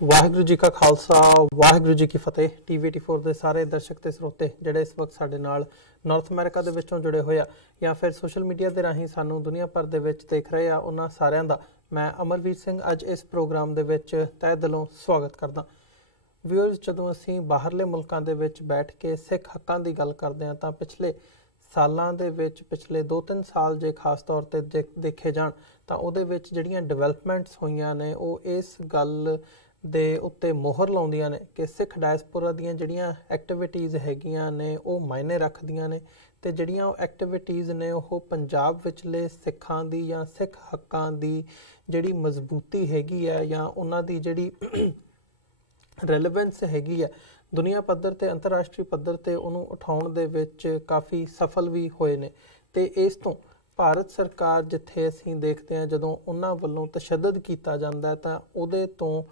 ਵਾਹਿਗੁਰੂ जी का खालसा वाहिगुरू जी की फतेह। TV84 ਦੇ ਸਾਰੇ ਦਰਸ਼ਕ ਤੇ ਸਰੋਤੇ ਜਿਹੜੇ ਇਸ ਵਕਤ ਸਾਡੇ ਨਾਲ ਨਾਰਥ ਅਮਰੀਕਾ ਦੇ ਵਿੱਚੋਂ ਜੁੜੇ ਹੋਏ ਆ ਜਾਂ ਫਿਰ ਸੋਸ਼ਲ ਮੀਡੀਆ ਦੇ ਰਾਹੀਂ ਸਾਨੂੰ ਦੁਨੀਆ ਭਰ ਦੇ ਵਿੱਚ ਦੇਖ ਰਹੇ ਆ, ਉਹਨਾਂ ਸਾਰਿਆਂ ਦਾ ਮੈਂ ਅਮਰਵੀਰ ਸਿੰਘ ਅੱਜ ਇਸ ਪ੍ਰੋਗਰਾਮ ਦੇ ਵਿੱਚ ਤਹਿ ਦਿਲੋਂ ਸਵਾਗਤ ਕਰਦਾ। ਵਿਊਅਰਸ, ਜਦੋਂ ਅਸੀਂ ਬਾਹਰਲੇ ਮੁਲਕਾਂ ਦੇ ਵਿੱਚ ਬੈਠ ਕੇ ਸਿੱਖ ਹੱਕਾਂ ਦੀ ਗੱਲ ਕਰਦੇ ਹਾਂ ਤਾਂ ਪਿਛਲੇ ਸਾਲਾਂ ਦੇ ਵਿੱਚ ਪਿਛਲੇ 2-3 ਸਾਲ ਜੇ ਖਾਸ ਤੌਰ ਤੇ ਦੇਖੇ ਜਾਣ ਤਾਂ ਉਹਦੇ ਵਿੱਚ ਜਿਹੜੀਆਂ ਡਿਵੈਲਪਮੈਂਟਸ ਹੋਈਆਂ ਨੇ ਉਹ ਇਸ ਗੱਲ ਦੇ ਉੱਤੇ ਮੋਹਰ ਲਾਉਂਦੀਆਂ ਨੇ ਕਿ ਸਿੱਖ ਡਾਇਸਪੋਰਾ ਦੀਆਂ ਜਿਹੜੀਆਂ ਐਕਟੀਵਿਟੀਜ਼ ਹੈਗੀਆਂ ਨੇ ਉਹ ਮਾਇਨੇ ਰੱਖਦੀਆਂ ਨੇ ਤੇ ਜਿਹੜੀਆਂ ਉਹ ਐਕਟੀਵਿਟੀਜ਼ ਨੇ ਉਹ ਪੰਜਾਬ ਵਿਚਲੇ ਸਿੱਖਾਂ ਦੀ ਜਾਂ ਸਿੱਖ ਹੱਕਾਂ ਦੀ ਜਿਹੜੀ ਮਜ਼ਬੂਤੀ ਹੈਗੀ ਹੈ ਜਾਂ ਉਹਨਾਂ ਦੀ ਜਿਹੜੀ ਰੈਲੇਵੈਂਸ ਹੈਗੀ ਹੈ ਦੁਨੀਆ ਪੱਧਰ ਤੇ ਅੰਤਰਰਾਸ਼ਟਰੀ ਪੱਧਰ ਤੇ ਉਹਨੂੰ ਉਠਾਉਣ ਦੇ ਵਿੱਚ ਕਾਫੀ ਸਫਲ ਵੀ ਹੋਏ ਨੇ। ਤੇ ਇਸ ਤੋਂ ਭਾਰਤ ਸਰਕਾਰ ਜਿੱਥੇ ਅਸੀਂ ਦੇਖਦੇ ਹਾਂ ਜਦੋਂ ਉਹਨਾਂ ਵੱਲੋਂ ਤਸ਼ੱਦਦ ਕੀਤਾ ਜਾਂਦਾ ਤਾਂ ਉਹਦੇ ਤੋਂ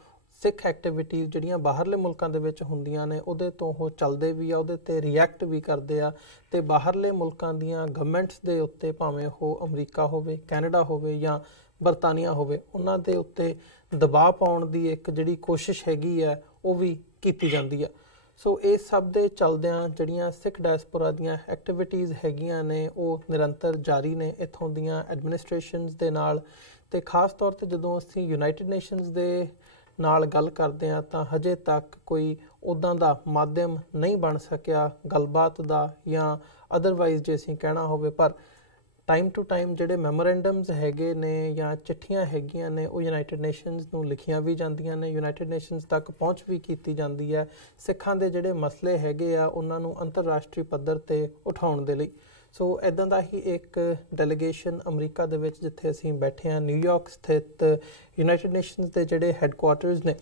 ਸਿੱਖ ਐਕਟੀਵਿਟੀਜ਼ ਜਿਹੜੀਆਂ ਬਾਹਰਲੇ ਮੁਲਕਾਂ ਦੇ ਵਿੱਚ ਹੁੰਦੀਆਂ ਨੇ ਉਹਦੇ ਤੋਂ ਉਹ ਚੱਲਦੇ ਵੀ ਆ, ਉਹਦੇ ਤੇ ਰਿਐਕਟ ਵੀ ਕਰਦੇ ਆ ਤੇ ਬਾਹਰਲੇ ਮੁਲਕਾਂ ਦੀਆਂ ਗਵਰਨਮੈਂਟਸ ਦੇ ਉੱਤੇ ਭਾਵੇਂ ਉਹ ਅਮਰੀਕਾ ਹੋਵੇ, ਕੈਨੇਡਾ ਹੋਵੇ ਜਾਂ ਬਰਤਾਨੀਆ ਹੋਵੇ, ਉਹਨਾਂ ਦੇ ਉੱਤੇ ਦਬਾਅ ਪਾਉਣ ਦੀ ਇੱਕ ਜਿਹੜੀ ਕੋਸ਼ਿਸ਼ ਹੈਗੀ ਹੈ ਉਹ ਵੀ ਕੀਤੀ ਜਾਂਦੀ ਹੈ। ਸੋ ਇਸ ਸਭ ਦੇ ਚੱਲਦਿਆਂ ਜਿਹੜੀਆਂ ਸਿੱਖ ਡਾਇਸਪੋਰਾ ਦੀਆਂ ਐਕਟੀਵਿਟੀਜ਼ ਹੈਗੀਆਂ ਨੇ ਉਹ ਨਿਰੰਤਰ ਜਾਰੀ ਨੇ ਇੱਥੋਂ ਦੀਆਂ ਐਡਮਿਨਿਸਟ੍ਰੇਸ਼ਨਸ ਦੇ ਨਾਲ। ਤੇ ਖਾਸ ਤੌਰ ਤੇ ਜਦੋਂ ਅਸੀਂ ਯੂਨਾਈਟਿਡ ਨੇਸ਼ਨਸ ਦੇ ਨਾਲ ਗੱਲ ਕਰਦੇ ਹਾਂ ਤਾਂ ਹਜੇ ਤੱਕ ਕੋਈ ਉੱਦਾਂ ਦਾ ਮਾਧਿਅਮ ਨਹੀਂ ਬਣ ਸਕਿਆ ਗੱਲਬਾਤ ਦਾ ਜਾਂ ਅਦਰਵਾਈਜ਼ ਜੇ ਅਸੀਂ ਕਹਿਣਾ ਹੋਵੇ, ਪਰ ਟਾਈਮ ਟੂ ਟਾਈਮ ਜਿਹੜੇ ਮੈਮੋਰੈਂਡਮਸ ਹੈਗੇ ਨੇ ਜਾਂ ਚਿੱਠੀਆਂ ਹੈਗੀਆਂ ਨੇ ਉਹ ਯੂਨਾਈਟਿਡ ਨੇਸ਼ਨਸ ਨੂੰ ਲਿਖੀਆਂ ਵੀ ਜਾਂਦੀਆਂ ਨੇ, ਯੂਨਾਈਟਿਡ ਨੇਸ਼ਨਸ ਤੱਕ ਪਹੁੰਚ ਵੀ ਕੀਤੀ ਜਾਂਦੀ ਹੈ ਸਿੱਖਾਂ ਦੇ ਜਿਹੜੇ ਮਸਲੇ ਹੈਗੇ ਆ ਉਹਨਾਂ ਨੂੰ ਅੰਤਰਰਾਸ਼ਟਰੀ ਪੱਧਰ ਤੇ ਉਠਾਉਣ ਦੇ ਲਈ। ਸੋ ਇੱਦਾਂ ਦਾ ਹੀ ਇੱਕ ਡੈਲੀਗੇਸ਼ਨ ਅਮਰੀਕਾ ਦੇ ਵਿੱਚ ਜਿੱਥੇ ਅਸੀਂ ਬੈਠੇ ਹਾਂ, ਨਿਊਯਾਰਕ ਸਥਿਤ ਯੂਨਾਈਟਿਡ ਨੇਸ਼ਨਸ ਦੇ ਜਿਹੜੇ ਹੈੱਡਕੁਆਰਟਰਸ ਨੇ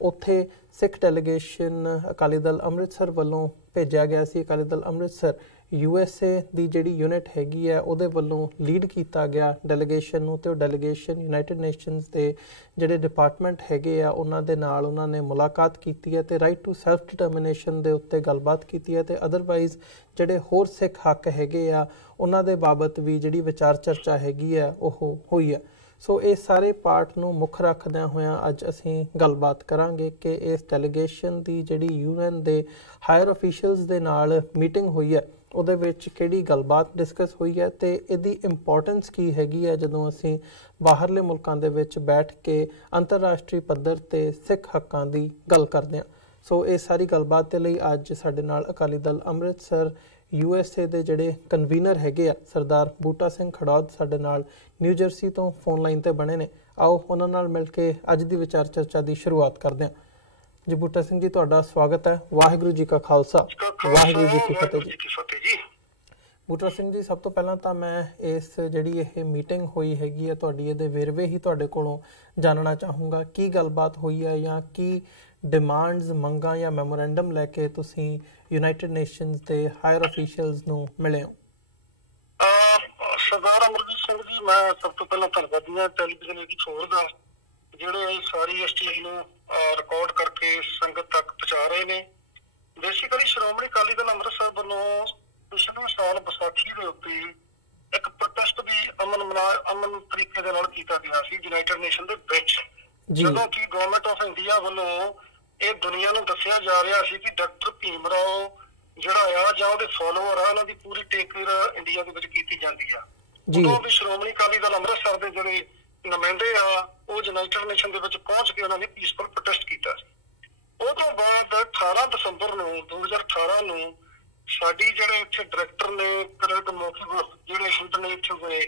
ਉੱਥੇ ਸਿੱਖ ਡੈਲੀਗੇਸ਼ਨ ਅਕਾਲੀ ਦਲ ਅੰਮ੍ਰਿਤਸਰ ਵੱਲੋਂ ਭੇਜਿਆ ਗਿਆ ਸੀ। ਅਕਾਲੀ ਦਲ ਅੰਮ੍ਰਿਤਸਰ USA ਦੀ ਜਿਹੜੀ ਯੂਨਿਟ ਹੈਗੀ ਹੈ ਉਹਦੇ ਵੱਲੋਂ ਲੀਡ ਕੀਤਾ ਗਿਆ ਡੈਲੀਗੇਸ਼ਨ ਨੂੰ ਤੇ ਉਹ ਡੈਲੀਗੇਸ਼ਨ ਯੂਨਾਈਟਿਡ ਨੇਸ਼ਨਸ ਦੇ ਜਿਹੜੇ ਡਿਪਾਰਟਮੈਂਟ ਹੈਗੇ ਆ ਉਹਨਾਂ ਦੇ ਨਾਲ ਉਹਨਾਂ ਨੇ ਮੁਲਾਕਾਤ ਕੀਤੀ ਹੈ ਤੇ ਰਾਈਟ ਟੂ ਸੈਲਫ ਡਿਟਰਮੀਨੇਸ਼ਨ ਦੇ ਉੱਤੇ ਗੱਲਬਾਤ ਕੀਤੀ ਹੈ ਤੇ ਅਦਰਵਾਈਜ਼ ਜਿਹੜੇ ਹੋਰ ਸਿੱਖ ਹੱਕ ਹੈਗੇ ਆ ਉਹਨਾਂ ਦੇ ਬਾਬਤ ਵੀ ਜਿਹੜੀ ਵਿਚਾਰ ਚਰਚਾ ਹੈਗੀ ਆ ਉਹ ਹੋਈ ਹੈ। ਸੋ ਇਹ ਸਾਰੇ ਪਾਰਟ ਨੂੰ ਮੁੱਖ ਰੱਖਦਿਆਂ ਹੋਇਆਂ ਅੱਜ ਅਸੀਂ ਗੱਲਬਾਤ ਕਰਾਂਗੇ ਕਿ ਇਸ ਡੈਲੀਗੇਸ਼ਨ ਦੀ ਜਿਹੜੀ UN ਦੇ ਹਾਇਰ ਅਫੀਸ਼ੀਅਲਸ ਦੇ ਨਾਲ ਮੀਟਿੰਗ ਹੋਈ ਹੈ ਉਹਦੇ ਵਿੱਚ ਕਿਹੜੀ ਗੱਲਬਾਤ ਡਿਸਕਸ ਹੋਈ ਹੈ ਤੇ ਇਹਦੀ ਇੰਪੋਰਟੈਂਸ ਕੀ ਹੈਗੀ ਹੈ ਜਦੋਂ ਅਸੀਂ ਬਾਹਰਲੇ ਮੁਲਕਾਂ ਦੇ ਵਿੱਚ ਬੈਠ ਕੇ ਅੰਤਰਰਾਸ਼ਟਰੀ ਪੱਧਰ ਤੇ ਸਿੱਖ ਹੱਕਾਂ ਦੀ ਗੱਲ ਕਰਦੇ ਹਾਂ। ਸੋ ਇਹ ਸਾਰੀ ਗੱਲਬਾਤ ਦੇ ਲਈ ਅੱਜ ਸਾਡੇ ਨਾਲ ਅਕਾਲੀ ਦਲ ਅੰਮ੍ਰਿਤਸਰ USA ਦੇ ਜਿਹੜੇ ਕਨਵੀਨਰ ਹੈਗੇ ਆ ਸਰਦਾਰ ਬੂਟਾ ਸਿੰਘ ਖੜੌਦ ਸਾਡੇ ਨਾਲ ਨਿਊ ਜਰਸੀ ਤੋਂ ਫੋਨ ਲਾਈਨ ਤੇ ਬਣੇ ਨੇ। ਆਓ ਉਹਨਾਂ ਨਾਲ ਮਿਲ ਕੇ ਅੱਜ ਦੀ ਵਿਚਾਰ ਚਰਚਾ ਦੀ ਸ਼ੁਰੂਆਤ ਕਰਦੇ ਹਾਂ। ਜੀ ਬੂਟਾ ਸਿੰਘ ਜੀ, ਤੁਹਾਡਾ ਸਵਾਗਤ ਹੈ। ਵਾਹਿਗੁਰੂ ਜੀ ਕਾ ਖਾਲਸਾ ਵਾਹਿਗੁਰੂ ਜੀ ਕੀ ਫਤਿਹ ਜੀ। ਬੂਟਾ ਸਿੰਘ ਜੀ, ਸਭ ਤੋਂ ਪਹਿਲਾਂ ਤਾਂ ਮੈਂ ਇਸ ਜਿਹੜੀ ਇਹ ਮੀਟਿੰਗ ਹੋਈ ਹੈਗੀ ਹੈ ਤੁਹਾਡੀ ਇਹਦੇ ਵੇਰਵੇ ਹੀ ਤੁਹਾਡੇ ਕੋਲੋਂ ਜਾਣਨਾ ਚਾਹੂੰਗਾ। ਕੀ ਗੱਲਬਾਤ ਹੋਈ ਹੈ ਜਾਂ ਕੀ ਡਿਮਾਂਡਸ ਮੰਗਾਂ ਜਾਂ ਮੈਮੋਰੈਂਡਮ ਲੈ ਕੇ ਤੁਸੀਂ ਯੂਨਾਈਟਿਡ ਨੇਸ਼ਨਸ ਦੇ ਹਾਇਰ ਅਫੀਸ਼ੀਅਲਸ ਨੂੰ ਮਿਲੇ ਹੋ? ਸਰਦਾਰ ਅਮਰਜੀਤ ਸਿੰਘ ਜੀ, ਮੈਂ ਸਭ ਤੋਂ ਪਹਿਲਾਂ ਧੰਨਵਾਦੀ ਹਾਂ ਟੈਲੀਵਿਜ਼ਨ ਦੀ ਛੋੜ ਦਾ ਜਿਹੜੇ ਸਾਰੀ ਇਸ ਚੀਜ਼ ਨੂੰ ਰਿਕਾਰਡ ਕਰਕੇ ਸੰਗਤ ਤੱਕ ਪਹੁੰਚਾ ਰਹੇ ਨੇ। ਬੇਸਿਕਲੀ ਸ਼੍ਰੋਮਣੀ ਅਕਾਲੀ ਦਲ ਅੰਮ੍ਰਿਤਸਰ ਵੱਲੋਂ ਪਿਛਲੇ ਸਾਲ ਵਿਸਾਖੀ ਦੇ ਉੱਤੇ ਇੱਕ ਪ੍ਰੋਟੈਸਟ ਵੀ ਅਮਨ ਤਰੀਕੇ ਦੇ ਨਾਲ ਕੀਤਾ ਗਿਆ ਸੀ ਯੂਨਾਈਟਿਡ ਨੇਸ਼ਨ ਦੇ ਵਿੱਚ, ਜਦੋਂ ਕਿ ਗਵਰਨਮੈਂਟ ਆਫ ਇੰਡੀਆ ਵੱਲੋਂ ਇਹ ਦੁਨੀਆ ਨੂੰ ਦੱਸਿਆ ਜਾ ਰਿਹਾ ਸੀ ਕਿ ਡਾਕਟਰ ਭੀਮ ਰਾਓ ਜਿਹੜਾ ਆ ਜਾਂ ਉਹਦੇ ਫਾਲੋਅਰ ਆ ਉਹਨਾਂ ਦੀ ਪੂਰੀ ਟੇਕ ਕੇਅਰ ਇੰਡੀਆ ਦੇ ਵਿੱਚ ਕੀਤੀ ਜਾਂਦੀ ਆ। ਉਦੋਂ ਵੀ ਸ਼੍ਰੋਮਣੀ ਅਕਾਲੀ ਦਲ ਅੰਮ੍ਰਿਤਸਰ ਦੇ ਜਿਹੜੇ ਨੁਮਾਇੰਦੇ ਆ ਉਹ ਯੂਨਾਈਟਿਡ ਨੇਸ਼ਨ ਦੇ ਵਿੱਚ ਪਹੁੰਚ ਕੇ ਉਹਨਾਂ ਨੇ ਪੀਸਫੁਲ ਪ੍ਰੋਟੈਸਟ ਕੀਤਾ ਸੀ। ਉਹ ਤੋਂ ਬਾਅਦ 18 ਦਸੰਬਰ ਨੂੰ 2018 ਨੂੰ ਸਾਡੀ ਜਿਹੜੇ ਇੱਥੇ ਡਾਇਰੈਕਟਰ ਨੇ ਜਿਹੜੇ ਸ਼ੁੱਧ ਨੇ ਇੱਥੇ ਹੋਏ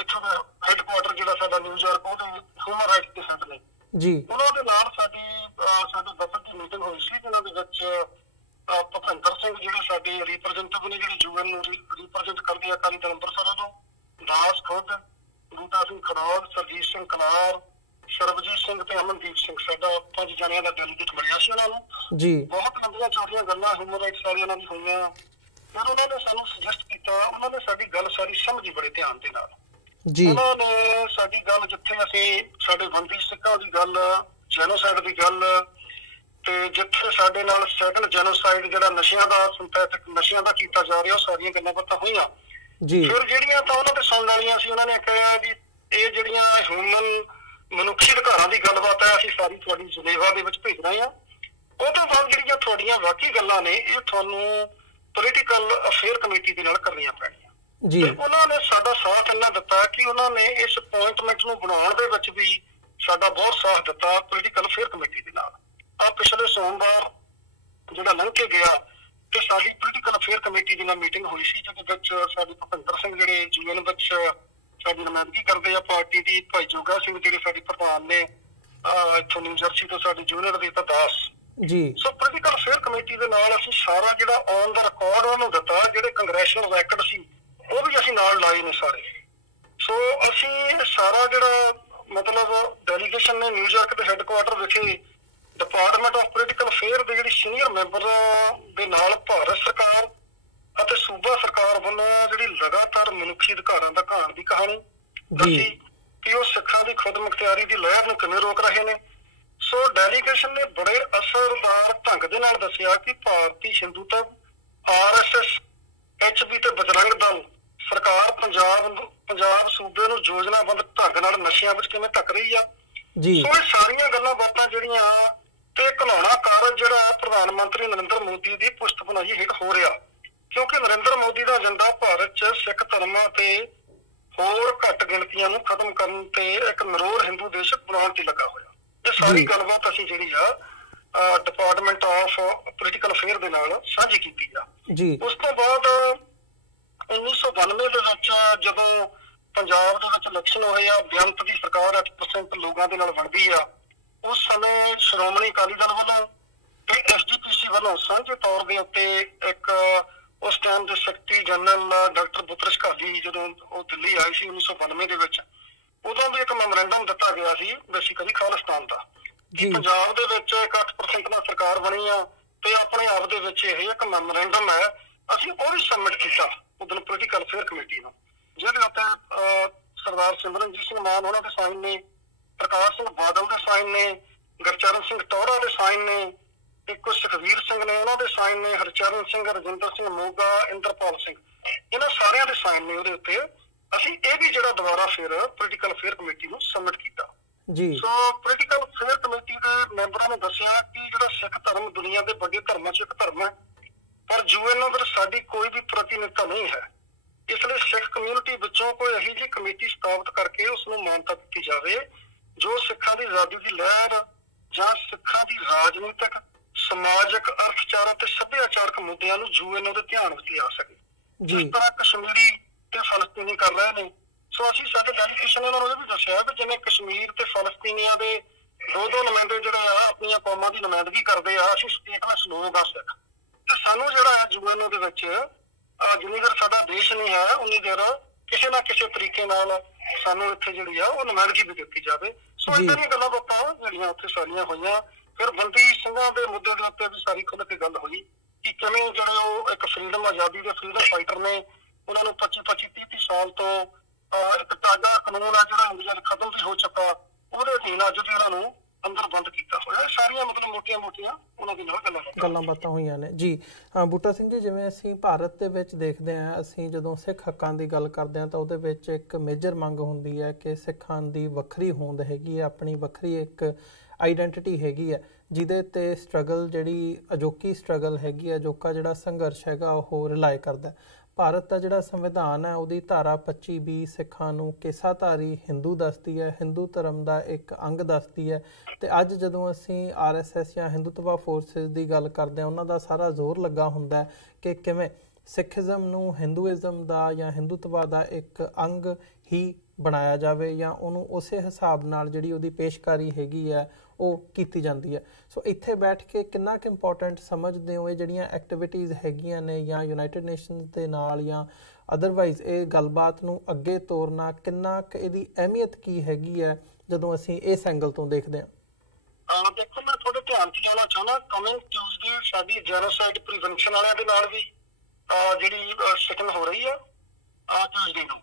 ਇੱਥੋਂ ਦਾ ਹੈੱਡਕੁਆਰਟਰ ਜਿਹੜਾ ਸਾਡਾ ਨਿਊਯਾਰਕ ਉਹਦੇ ਹਿਊਮਨ ਰਾਈਟਸ ਦੇ ਹੈੱਡ ਨੇ ਜੀ, ਉਹਨਾਂ ਦੇ ਨਾਲ ਸਾਡੇ ਦਫ਼ਤਰ ਦੀ ਮੀਟਿੰਗ ਹੋਈ ਸੀ ਜਿਹਨਾਂ ਦੇ ਵਿੱਚ ਭੁਪਿੰਦਰ ਸਿੰਘ ਜਿਹੜੇ ਸਾਡੇ ਰਿਪਰੈਜ਼ੈਂਟੇਟਿਵ ਨੇ ਜਿਹੜੇ UN ਨੂੰ ਰਿਪਰੈਜ਼ੈਂਟ ਕਰਦੇ ਆ ਅਕਾਲੀ ਦਲ ਅੰਮ੍ਰਿਤਸਰ ਵੱਲੋਂ, ਦਾਸ ਖੁਦ, ਬੂਟਾ ਸਿੰਘ ਖੜੌਦ, ਸਰਜੀਤ ਸਿੰਘ ਕਨਾਰ, ਸਰਬਜੀਤ ਸਿੰਘ ਤੇ ਅਮਨਦੀਪ ਸਿੰਘ, ਸਾਡਾ 5 ਜਣਿਆਂ ਦਾ ਡੈਲੀਗੇਟ ਮਿਲਿਆ ਸੀ ਉਹਨਾਂ ਨੂੰ ਜੀ। ਬਹੁਤ ਲੰਬੀਆਂ ਚੌੜੀਆਂ ਗੱਲਾਂ ਹਿਊਮਨ ਰਾਈਟਸ ਵਾਲਿਆਂ ਨਾਲ ਵੀ ਹੋਈਆਂ। ਫਿਰ ਉਹਨਾਂ ਨੇ ਸਾਨੂੰ ਸੁਜੈਸਟ ਕੀਤਾ, ਉਹਨਾਂ ਨੇ ਸਾਡੀ ਗੱਲ ਸਾਰੀ ਸਮਝੀ ਬੜੇ ਧਿਆਨ ਦੇ ਨਾਲ ਜੀ। ਉਹਨਾਂ ਨੇ ਸਾਡੀ ਗੱਲ ਜਿੱਥੇ ਅਸੀਂ ਸਾਡੇ ਬੰਦੀ ਸਿੱਖਾਂ ਦੀ ਗੱਲ, ਜੈਨੋਸਾਈਡ ਦੀ ਗੱਲ ਤੇ ਜਿੱਥੇ ਸਾਡੇ ਨਾਲ ਸੈਕੰਡ ਜੈਨੋਸਾਈਡ ਜਿਹੜਾ ਨਸ਼ਿਆਂ ਦਾ ਸਿੰਥੈਟਿਕ ਨਸ਼ਿਆਂ ਦਾ ਕੀਤਾ ਜਾ ਰਿਹਾ ਉਹ ਸਾਰੀਆਂ ਗੱਲਾਂ ਬਾਤਾਂ ਹੋਈਆਂ ਜੀ। ਫਿਰ ਜਿਹੜੀਆਂ ਤਾਂ ਉਹਨਾਂ ਦੇ ਸੁਣਨ ਵਾਲੀਆਂ ਸੀ ਉਹਨਾਂ ਨੇ ਕਿਹਾ ਵੀ ਇਹ ਜਿਹੜੀਆਂ ਹਿਊਮਨ ਮਨੁੱਖੀ ਅਧਿਕਾਰਾਂ ਦੀ ਗੱਲਬਾਤ ਹੈ, ਅਸੀਂ ਸਾਰੀ ਤੁਹਾਡੀ ਜੁਨੇਵਾ ਦੇ ਵਿੱਚ ਭੇਜ ਰਹੇ ਹਾਂ। ਉਹ ਤੋਂ ਬਾਅਦ ਜਿਹੜੀਆਂ ਤੁਹਾਡੀਆਂ ਬਾਕੀ ਗੱਲਾਂ ਨੇ ਇਹ ਤੁਹਾਨੂੰ ਪੋਲੀਟੀਕਲ ਅਫੇਅਰ ਕਮੇਟੀ ਦੇ ਨਾਲ ਕਰਨੀਆਂ ਪੈਣੀਆਂ। ਤੇ ਉਹਨਾਂ ਨੇ ਸਾਡਾ ਸਾਥ ਇੰਨਾ ਦਿੱਤਾ ਕਿ ਉਹਨਾਂ ਨੇ ਇਸ ਅਪੁਆਇੰਟਮੈਂਟ ਨੂੰ ਬਣਾਉਣ ਦੇ ਵਿੱਚ ਵੀ ਸਾਡਾ ਬਹੁਤ ਸਾਥ ਦਿੱਤਾ ਪੋਲੀਟੀਕਲ ਅਫੇਅਰ ਕਮੇਟੀ ਦੇ ਨਾਲ। ਪਿਛਲੇ ਸੋਮਵਾਰ ਜਿਹੜਾ ਲੰਘ ਕੇ ਗਿਆ ਤੇ ਸਾਡੀ ਪੋਲੀਟੀਕਲ ਅਫੇਅਰ ਕਮੇਟੀ ਦੀ ਨਾਲ ਮੀਟਿੰਗ ਹੋਈ ਸੀ, ਜਿਹਦੇ ਵਿੱਚ ਸਾਡੇ ਭੁਪਿੰਦਰ ਸਿੰਘ ਜਿਹੜੇ ਯੂਐਨ ਵਿੱਚ ਸਾਡੀ ਨੁਮਾਇੰਦਗੀ ਕਰਦੇ ਆ ਪਾਰਟੀ ਦੀ, ਭਾਈ ਜੋਗਾ ਸਿੰਘ ਜਿਹੜੇ ਸਾਡੇ ਪ੍ਰਧਾਨ ਨੇ ਇੱਥੋਂ ਨਿਊ ਜਰਸੀ ਤੋਂ ਸਾਡੇ ਜੂਨੀਅਰ ਦੇ ਦਾਸ ਜੀ। ਸੋ ਪੋਲੀਟੀਕਲ ਅਫੇਅਰ ਕਮੇਟੀ ਦੇ ਨਾਲ ਅਸੀਂ ਸਾਰਾ ਜਿਹੜਾ ਔਨ ਦਾ ਰਿਕਾਰਡ ਉਹਨੂੰ ਦਿੱਤਾ, ਜਿਹੜੇ ਕੰਗਰੈਸ਼ਨਲ ਰੈਕਡ ਸੀ ਉਹ ਵੀ ਅਸੀਂ ਨਾਲ ਲਾਏ ਨੇ ਸਾਰੇ। ਸੋ ਅਸੀਂ ਸਾਰਾ ਜਿਹੜਾ ਮਤਲਬ ਡੈਲੀਗੇਸ਼ਨ ਨੇ ਨਿਊਯਾਰਕ ਦੇ ਹੈੱਡਕੁਆਟਰ ਵਿਖੇ ਡਿਪਾਰਟਮੈਂਟ ਆਫ ਪੋਲੀਟੀਕਲ ਅਫੇਅਰ ਦੇ ਜਿਹੜੀ ਸੀਨੀਅਰ ਮੈਂਬਰ ਦੇ ਨਾਲ ਭਾਰਤ ਸਰਕਾਰ ਅਤੇ ਸੂਬਾ ਸਰਕਾਰ ਵੱਲੋਂ ਜਿਹੜੀ ਲਗਾਤਾਰ ਮਨੁੱਖੀ ਅਧਿਕਾਰਾਂ ਦਾ ਘਾਣ ਦੀ ਕਹਾਣੀ ਦੱਸੀ ਕਿ ਉਹ ਸਿੱਖਾਂ ਦੀ ਖੁਦ ਮੁਖਤਿਆਰੀ ਦੀ ਲਹਿਰ ਨੂੰ ਕਿਵੇਂ ਰੋਕ ਰਹੇ ਨੇ। ਸੋ ਡੈਲੀਗੇਸ਼ਨ ਨੇ ਬੜੇ ਅਸਰਦਾਰ ਢੰਗ ਦੇ ਨਾਲ ਦੱਸਿਆ ਕਿ ਭਾਰਤੀ ਹਿੰਦੂਤਵ, RSS, HB ਤੇ ਬਜਰੰਗ ਦਲ ਸਰਕਾਰ ਪੰਜਾਬ ਸੂਬੇ ਨੂੰ ਯੋਜਨਾਬੰਦ ਢੰਗ ਨਾਲ ਨਸ਼ਿਆਂ ਵਿੱਚ ਕਿਵੇਂ ਧੱਕ ਰਹੀ ਆ। ਸੋ ਇਹ ਸਾਰੀਆਂ ਗੱਲਾਂ ਬਾਤਾਂ ਜਿਹੜੀਆਂ ਤੇ ਘਿਨਾਉਣਾ ਕਾਰਜ ਜਿਹੜਾ ਪ੍ਰਧਾਨ ਮੰਤਰੀ ਨਰਿੰਦਰ ਮੋਦੀ ਦੀ ਪੁਸ਼ਤਪਨਾਹੀ ਹੇਠ ਹੋ ਰਿਹਾ, ਕਿਉਂਕਿ ਨਰਿੰਦਰ ਮੋਦੀ ਦਾ ਏਜੰਡਾ ਭਾਰਤ 'ਚ ਸਿੱਖ ਧਰਮਾਂ ਤੇ ਹੋਰ ਘੱਟ ਗਿਣਤੀਆਂ ਨੂੰ ਖਤਮ ਕਰਨ ਤੇ ਇੱਕ ਨਰੋਰ ਹਿੰਦੂ ਦੇਸ਼ ਬਣਾਉਣ ਤੇ ਲੱਗਾ ਹੋਇਆ। ਇਹ ਸਾਰੀ ਗੱਲਬਾਤ ਅਸੀਂ ਜਿਹੜੀ ਆ ਡਿਪਾਰਟਮੈਂਟ ਆਫ ਪੋਲੀਟੀਕਲ ਅਫੇਅਰ ਦੇ ਨਾਲ ਸਾਂਝੀ ਕੀਤੀ ਆ। ਉਸ ਤੋਂ ਬਾਅਦ 1992 ਦੇ ਵਿੱਚ ਜਦੋਂ ਪੰਜਾਬ ਦੇ ਵਿੱਚ ਇਲੈਕਸ਼ਨ ਹੋਏ ਆ, ਬੇਅੰਤ ਦੀ ਸਰਕਾਰ 8% ਲੋਕਾਂ ਦੇ ਨਾਲ ਬਣਦੀ ਆ, ਉਸ ਸਮੇਂ ਸ਼੍ਰੋਮਣੀ ਅਕਾਲੀ ਦਲ ਵੱਲੋਂ ਤੇ SGPC ਵੱਲੋਂ ਸਾਂਝੇ ਤੌਰ ਦੇ ਉੱਤੇ ਇੱਕ ਉਸ ਟਾਈਮ ਦੇ ਸੈਕਟਰੀ ਜਨਰਲ ਡਾਕਟਰ ਬੁੱਤਰ ਘਾਲੀ ਜਦੋਂ ਉਹ ਦਿੱਲੀ ਆਏ ਸੀ 1992 ਦੇ ਵਿੱਚ, ਉਦੋਂ ਵੀ ਇੱਕ ਮੈਮੋਰੈਂਡਮ ਦਿੱਤਾ ਗਿਆ ਸੀ ਬੇਸਿਕਲੀ ਖਾਲਿਸਤਾਨ ਦਾ ਕਿ ਪੰਜਾਬ ਦੇ ਵਿੱਚ ਇੱਕ 8% ਨਾਲ ਸਰਕਾਰ ਬਣੀ ਆ ਤੇ ਆਪਣੇ ਆਪ ਦੇ ਵਿੱਚ ਇਹ ਇੱਕ ਮੈਮੋਰੈਂਡਮ ਹੈ। ਅਸੀਂ ਉਹ ਵੀ ਸਬਮਿਟ ਕੀਤਾ ਉਦੋਂ ਪੋਲੀਟੀਕਲ ਅਫੇਅਰ ਕਮੇਟੀ ਨੂੰ, ਜਿਹਦੇ ਉੱਤੇ ਸਰਦਾਰ ਸਿਮਰਨਜੀਤ ਸਿੰਘ ਮਾਨ ਉਹਨਾਂ ਦੇ ਸਾਈਨ ਨੇ, ਪ੍ਰਕਾਸ਼ ਸਿੰਘ ਬਾਦਲ ਦੇ ਸਾਈਨ ਨੇ, ਗੁਰਚਰਨ ਸਿੰਘ ਟੌਹੜਾ ਦੇ ਸਾਈਨ ਨੇ, ਇੱਕ ਸੁਖਵੀਰ ਸਿੰਘ ਨੇ ਉਹਨਾਂ ਦੇ ਸਾਈਨ ਨੇ, ਹਰਚਰਨ ਸਿੰਘ, ਰਜਿੰਦਰ ਸਿੰਘ ਮੋਗਾ, ਇੰਦਰਪਾਲ ਸਿੰਘ, ਇਹਨਾਂ ਸਾਰਿਆਂ ਦੇ ਸਾਈਨ ਨੇ ਉਹਦੇ ਉੱਤੇ। ਅਸੀਂ ਇਹ ਵੀ ਜਿਹੜਾ ਦੁਬਾਰਾ ਫਿਰ ਪੋਲੀਟੀਕਲ ਅਫੇਅਰ ਕਮੇਟੀ ਨੂੰ ਸਬਮਿਟ ਕੀਤਾ। ਸੋ ਪੋਲੀਟੀਕਲ ਅਫੇਅਰ ਕਮੇਟੀ ਦੇ ਮੈਂਬਰਾਂ ਨੇ ਦੱਸਿਆ ਕਿ ਜਿਹੜਾ ਸਿੱਖ ਧਰਮ ਦੁਨੀਆ ਦੇ ਵੱਡੇ ਧਰਮਾਂ 'ਚ ਇੱਕ ਧਰਮ ਹੈ, ਪਰ UN ਅੰਦਰ ਸਾਡੀ ਕੋਈ ਵੀ ਪ੍ਰਤੀਨਿਧਤਾ ਨਹੀਂ ਹੈ। ਇਸ ਲਈ ਸਿੱਖ ਕਮਿਊਨਿਟੀ ਵਿੱਚੋਂ ਕੋਈ ਇਹੋ ਜਿਹੀ ਕਮੇਟੀ ਸਥਾਪਿਤ ਕਰਕੇ ਉਸ ਨੂੰ ਮਾਨਤਾ ਦਿੱਤੀ ਜਾਵੇ ਜੋ ਸਿੱਖਾਂ ਦੀ ਆਜ਼ਾਦੀ ਦੀ ਲਹਿਰ ਜਾਂ ਸਿੱਖਾਂ ਦੀ ਰਾਜਨੀਤਿਕ, ਸਮਾਜਿਕ, ਅਰਥਚਾਰਕ ਤੇ ਸੱਭਿਆਚਾਰਕ ਮੁੱਦਿਆਂ ਨੂੰ UN ਦੇ ਧਿਆਨ ਵਿੱਚ ਲਿਆ ਸਕੇ, ਜਿਸ ਤਰ੍ਹਾਂ ਕਸ਼ਮੀਰੀ ਤੇ ਫਲਸਤੀਨੀ ਕਰ ਰਹੇ ਨੇ। ਸੋ ਅਸੀਂ ਸਾਡੇ ਡੈਲੀਗੇਸ਼ਨ ਉਹਨਾਂ ਨੂੰ ਇਹ ਵੀ ਦੱਸਿਆ ਕਿ ਜਿਵੇਂ ਕਸ਼ਮੀਰ ਤੇ ਫਲਸਤੀਨੀਆਂ ਦੇ ਦੋ ਨੁਮਾਇੰਦੇ ਜਿਹੜੇ ਆ ਆਪਣੀਆਂ ਕੌਮਾਂ ਦੀ ਨੁਮਾਇੰਦਗੀ ਕਰਦੇ ਆ, ਅਸੀਂ ਸਟੇਟਲੈਸ ਲੋਕ ਆ ਸਿੱਖ, ਤੇ ਸਾਨੂੰ ਜਿਹੜਾ ਆ UN ਦੇ ਵਿੱਚ ਜਿੰਨੀ ਦੇਰ ਸਾਡਾ ਦੇਸ਼ ਨਹੀਂ ਹੈ ਉਨੀ ਦੇਰ ਕਿਸੇ ਨਾ ਕਿਸੇ ਤਰੀਕੇ ਨਾਲ ਸਾਨੂੰ ਇੱਥੇ ਜਿਹੜੀ ਆ ਉਹ ਨੁਮਾਇੰਦਗੀ ਵੀ ਦਿੱਤੀ ਜਾਵੇ। ਸੋ ਏਦਾਂ ਦੀਆਂ ਗੱਲਾਂ ਬਾਤਾਂ ਜਿਹੜੀਆਂ ਉੱਥੇ ਸਾਰੀਆਂ ਹੋਈਆਂ। ਫਿਰ ਬੰਦੀ ਸਿੰਘਾਂ ਦੇ ਮੁੱਦੇ ਦੇ ਉੱਤੇ ਵੀ ਸਾਰੀ ਖੁੱਲ੍ਹ ਕੇ ਗੱਲ ਹੋਈ ਕਿ ਕਿਵੇਂ ਜਿਹੜੇ ਉਹ ਇੱਕ ਫਰੀਡਮ, ਆਜ਼ਾਦੀ ਦੇ ਫਰੀਡਮ ਫਾਈਟਰ ਨੇ, ਉਹਨਾਂ ਨੂੰ 25-25, 30 ਸਾਲ ਤੋਂ ਇੱਕ ਤਾਜ਼ਾ ਕਾਨੂੰਨ ਆ ਜਿਹੜਾ ਇੰਡੀਆ 'ਚ ਖਤਮ ਵੀ ਹੋ ਚੁੱਕਾ, ਉਹਦੇ ਅਧੀਨ ਅੱਜ ਵੀ ਉਹਨਾਂ ਨੂੰ ਅੰਦਰ ਬੰਦ ਕੀਤਾ ਹੋਇਆ। ਸਾਰੀਆਂ ਮਤਲਬ ਮੋਟੀਆਂ ਉਹਨਾਂ ਦੇ ਨਾਲ ਗੱਲਾਂ ਬਾਤਾਂ ਹੋਈਆਂ ਨੇ ਜੀ। ਬੂਟਾ ਸਿੰਘ ਜੀ, ਜਿਵੇਂ ਅਸੀਂ ਭਾਰਤ ਦੇ ਵਿੱਚ ਦੇਖਦੇ ਹਾਂ, ਅਸੀਂ ਜਦੋਂ ਸਿੱਖ ਹੱਕਾਂ ਦੀ ਗੱਲ ਕਰਦੇ ਹਾਂ ਤਾਂ ਉਹਦੇ ਵਿੱਚ ਇੱਕ ਮੇਜਰ ਮੰਗ ਹੁੰਦੀ ਹੈ ਕਿ ਸਿੱਖਾਂ ਦੀ ਵੱਖਰੀ ਹੋਂਦ ਹੈਗੀ ਹੈ, ਆਪਣੀ ਵੱਖਰੀ ਇੱਕ ਆਈਡੈਂਟੀਟੀ ਹੈਗੀ ਹੈ, ਜਿਹਦੇ 'ਤੇ ਸਟਰਗਲ, ਜਿਹੜੀ ਅਜੋਕੀ ਸਟਰਗਲ ਹੈਗੀ ਹੈ, ਅਜੋਕਾ ਜਿਹੜਾ ਸੰਘਰਸ਼ ਹੈਗਾ ਉਹ ਰਿਲਾਈ ਕਰਦਾ। ਭਾਰਤ ਦਾ ਜਿਹੜਾ ਸੰਵਿਧਾਨ ਹੈ ਉਹਦੀ ਧਾਰਾ 25B ਸਿੱਖਾਂ ਨੂੰ ਕੇਸਾਧਾਰੀ ਹਿੰਦੂ ਦੱਸਦੀ ਹੈ, ਹਿੰਦੂ ਧਰਮ ਦਾ ਇੱਕ ਅੰਗ ਦੱਸਦੀ ਹੈ। ਅਤੇ ਅੱਜ ਜਦੋਂ ਅਸੀਂ RSS ਜਾਂ ਹਿੰਦੂਤਵਾ ਫੋਰਸਿਸ ਦੀ ਗੱਲ ਕਰਦੇ ਹਾਂ, ਉਹਨਾਂ ਦਾ ਸਾਰਾ ਜ਼ੋਰ ਲੱਗਾ ਹੁੰਦਾ ਕਿ ਕਿਵੇਂ ਸਿੱਖੀਜ਼ਮ ਨੂੰ ਹਿੰਦੂਇਜ਼ਮ ਦਾ ਜਾਂ ਹਿੰਦੂਤਵਾ ਦਾ ਇੱਕ ਅੰਗ ਹੀ ਬਣਾਇਆ ਜਾਵੇ ਜਾਂ ਉਹਨੂੰ ਉਸੇ ਹਿਸਾਬ ਨਾਲ ਜਿਹੜੀ ਉਹਦੀ ਪੇਸ਼ਕਾਰੀ ਹੈਗੀ ਹੈ ਉਹ ਕੀਤੀ ਜਾਂਦੀ ਹੈ। ਸੋ ਇੱਥੇ ਬੈਠ ਕੇ ਕਿੰਨਾ ਕੁ ਇੰਪੋਰਟੈਂਟ ਸਮਝਦੇ ਹੋ ਇਹ ਜਿਹੜੀਆਂ ਐਕਟੀਵਿਟੀਜ਼ ਹੈਗੀਆਂ ਨੇ ਜਾਂ ਯੂਨਾਈਟਿਡ ਨੇਸ਼ਨਸ ਦੇ ਨਾਲ ਜਾਂ ਅਦਰਵਾਈਜ਼ ਇਹ ਗੱਲਬਾਤ ਨੂੰ ਅੱਗੇ ਤੋਰਨਾ, ਕਿੰਨਾ ਕੁ ਇਹਦੀ ਅਹਿਮੀਅਤ ਕੀ ਹੈਗੀ ਹੈ ਜਦੋਂ ਅਸੀਂ ਇਸ ਐਂਗਲ ਤੋਂ ਦੇਖਦੇ ਹਾਂ? ਦੇਖੋ, ਮੈਂ ਤੁਹਾਡੇ ਧਿਆਨ 'ਚ ਲਿਆਉਣਾ ਚਾਹੁੰਦਾ, ਕਮਿੰਗ ਟਿਊਜ਼ਡੇ ਸਾਡੀ ਜੈਨੋਸਾਈਡ ਪ੍ਰੀਵੈਂਸ਼ਨ ਵਾਲਿਆਂ ਦੇ ਨਾਲ ਵੀ ਜਿਹੜੀ ਸਿਟਿੰਗ ਹੋ ਰਹੀ ਆ ਟਿਊਜ਼ਡੇ ਨੂੰ।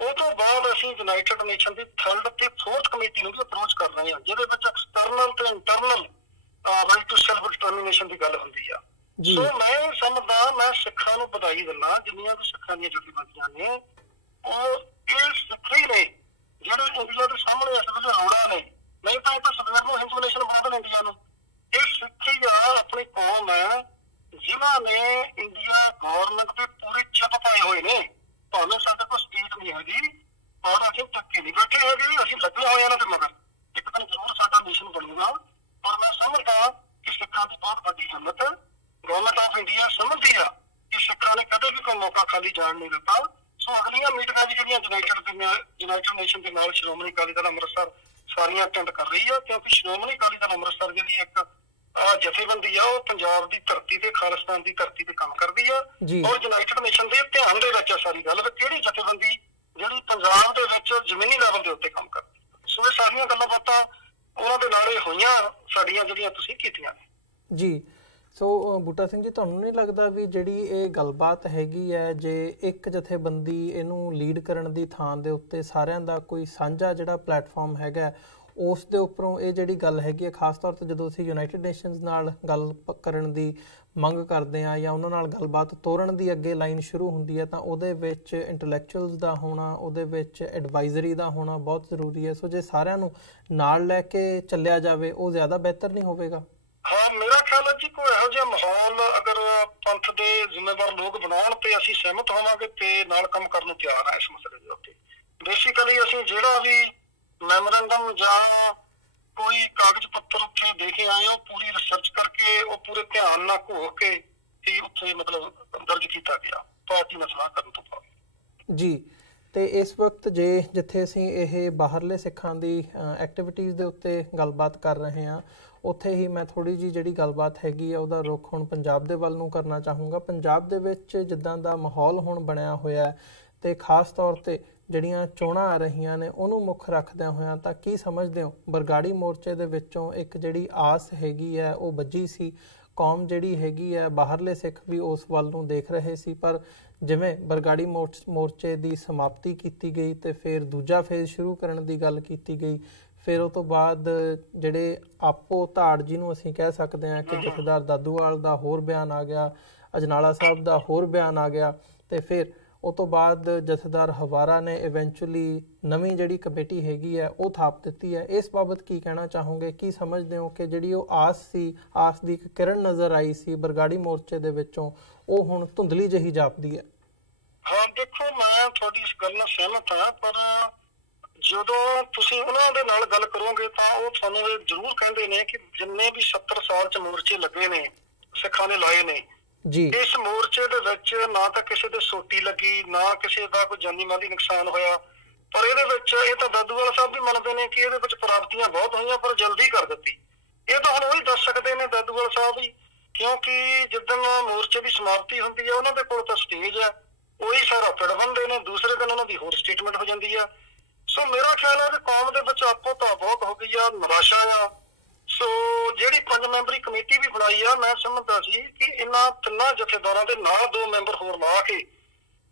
ਉਹ ਤੋਂ ਬਾਅਦ ਅਸੀਂ ਯੂਨਾਈਟਿਡ ਨੇਸ਼ਨ ਦੀ 3rd ਤੇ 4th ਕਮੇਟੀ ਨੂੰ ਵੀ ਅਪਰੋਚ ਕਰ ਰਹੇ ਹਾਂ, ਜਿਹਦੇ ਵਿੱਚ ਐਕਸਟਰਨਲ ਤੇ internal right to self determination ਦੀ ਗੱਲ ਹੁੰਦੀ ਆ। ਸੋ ਮੈਂ ਸਮਝਦਾ, ਮੈਂ ਸਿੱਖਾਂ ਨੂੰ ਵਧਾਈ ਦਿੰਦਾ, ਜਿੰਨੀਆਂ ਵੀ ਸਿੱਖਾਂ ਦੀਆਂ ਜਥੇਬੰਦੀਆਂ ਨੇ ਉਹ ਇਹ ਸਿੱਖੀ ਨੇ ਜਿਹੜੇ ਇੰਡੀਆ ਦੇ ਸਾਹਮਣੇ ਇਸ ਵੇਲੇ ਰੋੜਾ ਨੇ, ਨਹੀਂ ਤਾਂ ਇਹ ਤਾਂ ਸਵੇਰ ਨੂੰ ਹਿੰਦੂ ਨੇਸ਼ਨ ਬਣਾ ਦੇਣ ਇੰਡੀਆ ਨੂੰ। ਇਹ ਸਿੱਖੀ ਆ, ਆਪਣੀ ਕੌਮ ਹੈ ਜਿਨ੍ਹਾਂ ਨੇ ਇੰਡੀਆ ਗਵਰਨਮੈਂਟ ਦੇ ਪੂਰੇ ਚਿੱਪ ਪਾਏ ਹੋਏ ਨੇ। ਭਾਵੇਂ ਸਾਡੇ ਕੋਲ ਸਪੀਚ ਨਹੀਂ ਹੈਗੀ ਔਰ ਅਸੀਂ ਧੱਕੇ ਨਹੀਂ ਬੈਠੇ ਹੈਗੇ, ਅਸੀਂ ਲੱਗੇ ਹੋਏ ਇਹਨਾਂ ਦੇ ਮਗਰ। ਇੱਕ ਦਿਨ ਜ਼ਰੂਰ ਸਾਡਾ ਨੇਸ਼ਨ ਬਣੂਗਾ। ਔਰ ਮੈਂ ਸਮਝਦਾ ਕਿ ਸਿੱਖਾਂ ਦੀ ਬਹੁਤ ਵੱਡੀ ਹਿੰਮਤ ਹੈ। ਗਵਰਨਮੈਂਟ ਆਫ ਇੰਡੀਆ ਸਮਝਦੀ ਆ ਕਿ ਸਿੱਖਾਂ ਨੇ ਕਦੇ ਵੀ ਕੋਈ ਮੌਕਾ ਖਾਲੀ ਜਾਣ ਨਹੀਂ ਦਿੱਤਾ। ਸੋ ਅਗਲੀਆਂ ਮੀਟਿੰਗਾਂ ਜਿਹੜੀਆਂ ਯੂਨਾਈਟਿਡ ਨੇਸ਼ਨ ਦੇ ਨਾਲ ਸ਼੍ਰੋਮਣੀ ਅਕਾਲੀ ਦਲ ਅੰਮ੍ਰਿਤਸਰ ਸਾਰੀਆਂ ਅਟੈਂਡ ਕਰ ਰਹੀ ਆ, ਕਿਉਂਕਿ ਸ਼੍ਰੋਮਣੀ ਅਕਾਲੀ ਦਲ ਅੰਮ੍ਰਿਤਸਰ ਜਿਹੜੀ ਇੱਕ ਜਥੇਬੰਦੀ ਆ ਉਹ ਪੰਜਾਬ ਦੀ ਧਰਤੀ ਤੇ ਖਾਲਿਸਤਾਨ ਦੀ ਧਰਤੀ ਤੇ ਕੰਮ ਕਰਦੀ ਆ। ਔਰ ਯੂਨਾਈਟਿਡ ਨੇਸ਼ਨ ਦੇ ਧਿਆਨ ਦੇ ਵਿੱਚ ਆ ਸਾਰੀ ਗੱਲ ਵੀ ਕਿਹੜੀ ਜਥੇਬੰਦੀ ਜਿਹੜੀ ਪੰਜਾਬ ਦੇ ਵਿੱਚ ਜ਼ਮੀਨੀ ਲੈਵਲ ਦੇ ਉੱਤੇ ਕੰਮ ਕਰਦੀ। ਸੋ ਇਹ ਸਾਰੀਆਂ ਗੱਲਾਂ ਬਾਤਾਂ ਉਹਨਾਂ ਦੇ ਨਾਲ ਹੋਈਆਂ ਸਾਡੀਆਂ ਜਿਹੜੀਆਂ ਤੁਸੀਂ ਕੀਤੀਆਂ ਨੇ ਜੀ। ਸੋ ਬੂਟਾ ਸਿੰਘ ਜੀ, ਤੁਹਾਨੂੰ ਨਹੀਂ ਲੱਗਦਾ ਵੀ ਜਿਹੜੀ ਇਹ ਗੱਲਬਾਤ ਹੈਗੀ ਹੈ, ਜੇ ਇੱਕ ਜਥੇਬੰਦੀ ਇਹਨੂੰ ਲੀਡ ਕਰਨ ਦੀ ਥਾਂ ਦੇ ਉੱਤੇ ਸਾਰਿਆਂ ਦਾ ਕੋਈ ਸਾਂਝਾ ਜਿਹੜਾ ਪਲੇਟਫਾਰਮ ਹੈਗਾ ਉਸ ਦੇ ਉੱਪਰੋਂ ਇਹ ਜਿਹੜੀ ਗੱਲ ਹੈਗੀ ਹੈ, ਖਾਸ ਤੌਰ 'ਤੇ ਜਦੋਂ ਅਸੀਂ ਯੂਨਾਈਟਿਡ ਨੇਸ਼ਨਸ ਨਾਲ ਗੱਲ ਕਰਨ ਦੀ ਮੰਗ ਕਰਦੇ ਹਾਂ ਜਾਂ ਉਹਨਾਂ ਨਾਲ ਗੱਲਬਾਤ ਤੋਰਨ ਦੀ ਅੱਗੇ ਲਾਈਨ ਸ਼ੁਰੂ ਹੁੰਦੀ ਹੈ, ਤਾਂ ਉਹਦੇ ਵਿੱਚ ਇੰਟੈਲੈਕਚੁਅਲਸ ਦਾ ਹੋਣਾ, ਉਹਦੇ ਵਿੱਚ ਐਡਵਾਈਜ਼ਰੀ ਦਾ ਹੋਣਾ ਬਹੁਤ ਜ਼ਰੂਰੀ ਹੈ। ਸੋ ਜੇ ਸਾਰਿਆਂ ਨੂੰ ਨਾਲ ਲੈ ਕੇ ਚੱਲਿਆ ਜਾਵੇ ਉਹ ਜ਼ਿਆਦਾ ਬਿਹਤਰ ਨਹੀਂ ਹੋਵੇਗਾ? ਹਾਂ, ਮੇਰਾ ਖਿਆਲ ਹੈ ਜੀ ਕੋਈ ਇਹੋ ਜਿਹਾ ਮਾਹੌਲ ਅਗਰ ਪੰਥ ਦੇ ਜ਼ਿੰਮੇਵਾਰ ਲੋਕ ਬਣਾਉਣ ਤੇ ਅਸੀਂ ਸਹਿਮਤ ਹੋਵਾਂਗੇ ਤੇ ਨਾਲ ਕੰਮ ਕਰਨ ਨੂੰ ਤਿਆਰ ਹਾਂ ਇਸ ਮਸਲੇ ਦੇ ਉੱਤੇ। ਬੇਸਿਕਲੀ ਅਸੀਂ ਜਿਹੜਾ ਵੀ ਮੈਮੋਰੈਂਡਮ ਜਾਂ ਕੋਈ ਕਾਗਜ਼ ਪੱਤਰ ਉੱਥੇ ਦੇ ਕੇ ਆਏ ਉਹ ਪੂਰੀ ਰਿਸਰਚ ਕਰਕੇ ਉਹ ਪੂਰੇ ਧਿਆਨ ਨਾਲ ਘੋਖ ਕੇ ਹੀ ਉੱਥੇ ਮਤਲਬ ਦਰਜ ਕੀਤਾ ਗਿਆ ਪਾਰਟੀ ਨਾਲ ਸਲਾਹ ਕਰਨ ਤੋਂ ਬਾਅਦ ਜੀ। ਤੇ ਇਸ ਵਕਤ ਜਿੱਥੇ ਅਸੀਂ ਇਹ ਬਾਹਰਲੇ ਸਿੱਖਾਂ ਦੀ ਐਕਟੀਵਿਟੀਜ਼ ਦੇ ਉੱਤੇ ਗੱਲਬਾਤ ਕਰ ਰਹੇ ਹਾਂ, ਉੱਥੇ ਹੀ ਮੈਂ ਥੋੜ੍ਹੀ ਜਿਹੀ ਜਿਹੜੀ ਗੱਲਬਾਤ ਹੈਗੀ ਆ ਉਹਦਾ ਰੁੱਖ ਹੁਣ ਪੰਜਾਬ ਦੇ ਵੱਲ ਨੂੰ ਕਰਨਾ ਚਾਹੂੰਗਾ। ਪੰਜਾਬ ਦੇ ਵਿੱਚ ਜਿੱਦਾਂ ਦਾ ਮਾਹੌਲ ਹੁਣ ਬਣਿਆ ਹੋਇਆ ਤੇ ਖਾਸ ਤੌਰ 'ਤੇ ਜਿਹੜੀਆਂ ਚੋਣਾਂ ਆ ਰਹੀਆਂ ਨੇ ਉਹਨੂੰ ਮੁੱਖ ਰੱਖਦਿਆਂ ਹੋਇਆਂ, ਤਾਂ ਕੀ ਸਮਝਦੇ ਹੋ ਬਰਗਾੜੀ ਮੋਰਚੇ ਦੇ ਵਿੱਚੋਂ ਇੱਕ ਜਿਹੜੀ ਆਸ ਹੈਗੀ ਹੈ ਉਹ ਬੱਝੀ ਸੀ? ਕੌਮ ਜਿਹੜੀ ਹੈਗੀ ਹੈ, ਬਾਹਰਲੇ ਸਿੱਖ ਵੀ ਉਸ ਵੱਲ ਨੂੰ ਦੇਖ ਰਹੇ ਸੀ, ਪਰ ਜਿਵੇਂ ਬਰਗਾੜੀ ਮੋਰਚੇ ਦੀ ਸਮਾਪਤੀ ਕੀਤੀ ਗਈ ਤੇ ਫਿਰ ਦੂਜਾ ਫੇਜ਼ ਸ਼ੁਰੂ ਕਰਨ ਦੀ ਗੱਲ ਕੀਤੀ ਗਈ, ਫਿਰ ਉਹ ਤੋਂ ਬਾਅਦ ਜਿਹੜੇ ਆਪੋ ਧਾੜ ਜਿਹਨੂੰ ਅਸੀਂ ਕਹਿ ਸਕਦੇ ਹਾਂ ਕਿ ਜਥੇਦਾਰ ਦਾਦੂਵਾਲ ਦਾ ਹੋਰ ਬਿਆਨ ਆ ਗਿਆ, ਅਜਨਾਲਾ ਸਾਹਿਬ ਦਾ ਹੋਰ ਬਿਆਨ ਆ ਗਿਆ, ਤੇ ਫਿਰ ਉਹ ਤੋਂ ਬਾਅਦ ਜਥੇਦਾਰ ਹਵਾਰਾ ਨੇ ਇਵੈਂਚੁਅਲੀ ਨਵੀਂ ਜਿਹੜੀ ਕਮੇਟੀ ਹੈਗੀ ਹੈ ਉਹ ਥਾਪ ਦਿੱਤੀ ਹੈ। ਇਸ ਬਾਬਤ ਕੀ ਕਹਿਣਾ ਚਾਹੋਗੇ? ਕੀ ਸਮਝਦੇ ਹੋ ਕਿ ਜਿਹੜੀ ਉਹ ਆਸ ਸੀ, ਆਸ ਦੀ ਇੱਕ ਕਿਰਨ ਨਜ਼ਰ ਆਈ ਸੀ ਬਰਗਾੜੀ ਮੋਰਚੇ ਦੇ ਵਿੱਚੋਂ, ਉਹ ਹੁਣ ਧੁੰਦਲੀ ਜਿਹੀ ਜਾਪਦੀ ਹੈ? ਹਾਂ, ਦੇਖੋ ਮੈਂ ਤੁਹਾਡੀ ਇਸ ਗੱਲ ਨਾਲ ਸਹਿਮਤ ਹਾਂ, ਪਰ ਜਦੋਂ ਤੁਸੀਂ ਉਹਨਾਂ ਦੇ ਨਾਲ ਗੱਲ ਕਰੋਗੇ ਤਾਂ ਉਹ ਤੁਹਾਨੂੰ ਇਹ ਜ਼ਰੂਰ ਕਹਿੰਦੇ ਨੇ ਕਿ ਜਿੰਨੇ ਵੀ 70 ਸਾਲ 'ਚ ਮੋਰਚੇ ਲੱਗੇ ਨੇ ਸਿੱਖਾਂ ਨੇ ਲਾਏ ਨੇ ਜੀ, ਇਸ ਮੋਰਚੇ ਦੇ ਵਿੱਚ ਨਾ ਤਾਂ ਕਿਸੇ ਦੇ ਸੋਟੀ ਲੱਗੀ, ਨਾ ਕਿਸੇ ਦਾ ਕੋਈ ਜਾਨੀ ਮਾਲੀ ਨੁਕਸਾਨ ਹੋਇਆ, ਪਰ ਇਹਦੇ ਵਿੱਚ ਇਹ ਤਾਂ ਦਾਦੂਵਾਲ ਸਾਹਿਬ ਵੀ ਮੰਨਦੇ ਨੇ ਕਿ ਇਹਦੇ ਵਿੱਚ ਪ੍ਰਾਪਤੀਆਂ ਬਹੁਤ ਹੋਈਆਂ ਪਰ ਜਲਦੀ ਕਰ ਦਿੱਤੀ। ਇਹ ਤਾਂ ਹੁਣ ਉਹੀ ਦੱਸ ਸਕਦੇ ਨੇ ਦਾਦੂਵਾਲ ਸਾਹਿਬ ਵੀ, ਕਿਉਂਕਿ ਜਿੱਦਣ ਮੋਰਚੇ ਦੀ ਸਮਾਪਤੀ ਹੁੰਦੀ ਹੈ ਉਹਨਾਂ ਦੇ ਕੋਲ ਤਾਂ ਸਟੇਜ ਹੈ, ਉਹੀ ਸਾਰਾ ਪਿੜ ਬੰਦੇ ਨੇ, ਦੂਸਰੇ ਦਿਨ ਉਹਨਾਂ ਦੀ ਹੋਰ ਸਟੇਟਮੈਂਟ ਹੋ ਜਾਂਦੀ ਆ। ਸੋ ਮੇਰਾ ਖਿਆਲ ਹੈ ਕਿ ਕੌਮ ਦੇ ਵਿੱਚ ਆਪੋ ਤਾਂ ਬਹੁਤ ਹੋ ਗਈ ਆ, ਨਿਰਾਸ਼ਾ ਆ। ਸੋ ਜਿਹੜੀ 5 ਮੈਂਬਰੀ ਕਮੇਟੀ ਵੀ ਬਣਾਈ ਆ, ਮੈਂ ਸਮਝਦਾ ਸੀ ਕਿ ਇਹਨਾਂ ਤਿੰਨਾਂ ਜਥੇਦਾਰਾਂ ਦੇ ਨਾਲ 2 ਮੈਂਬਰ ਹੋਰ ਲਾ ਕੇ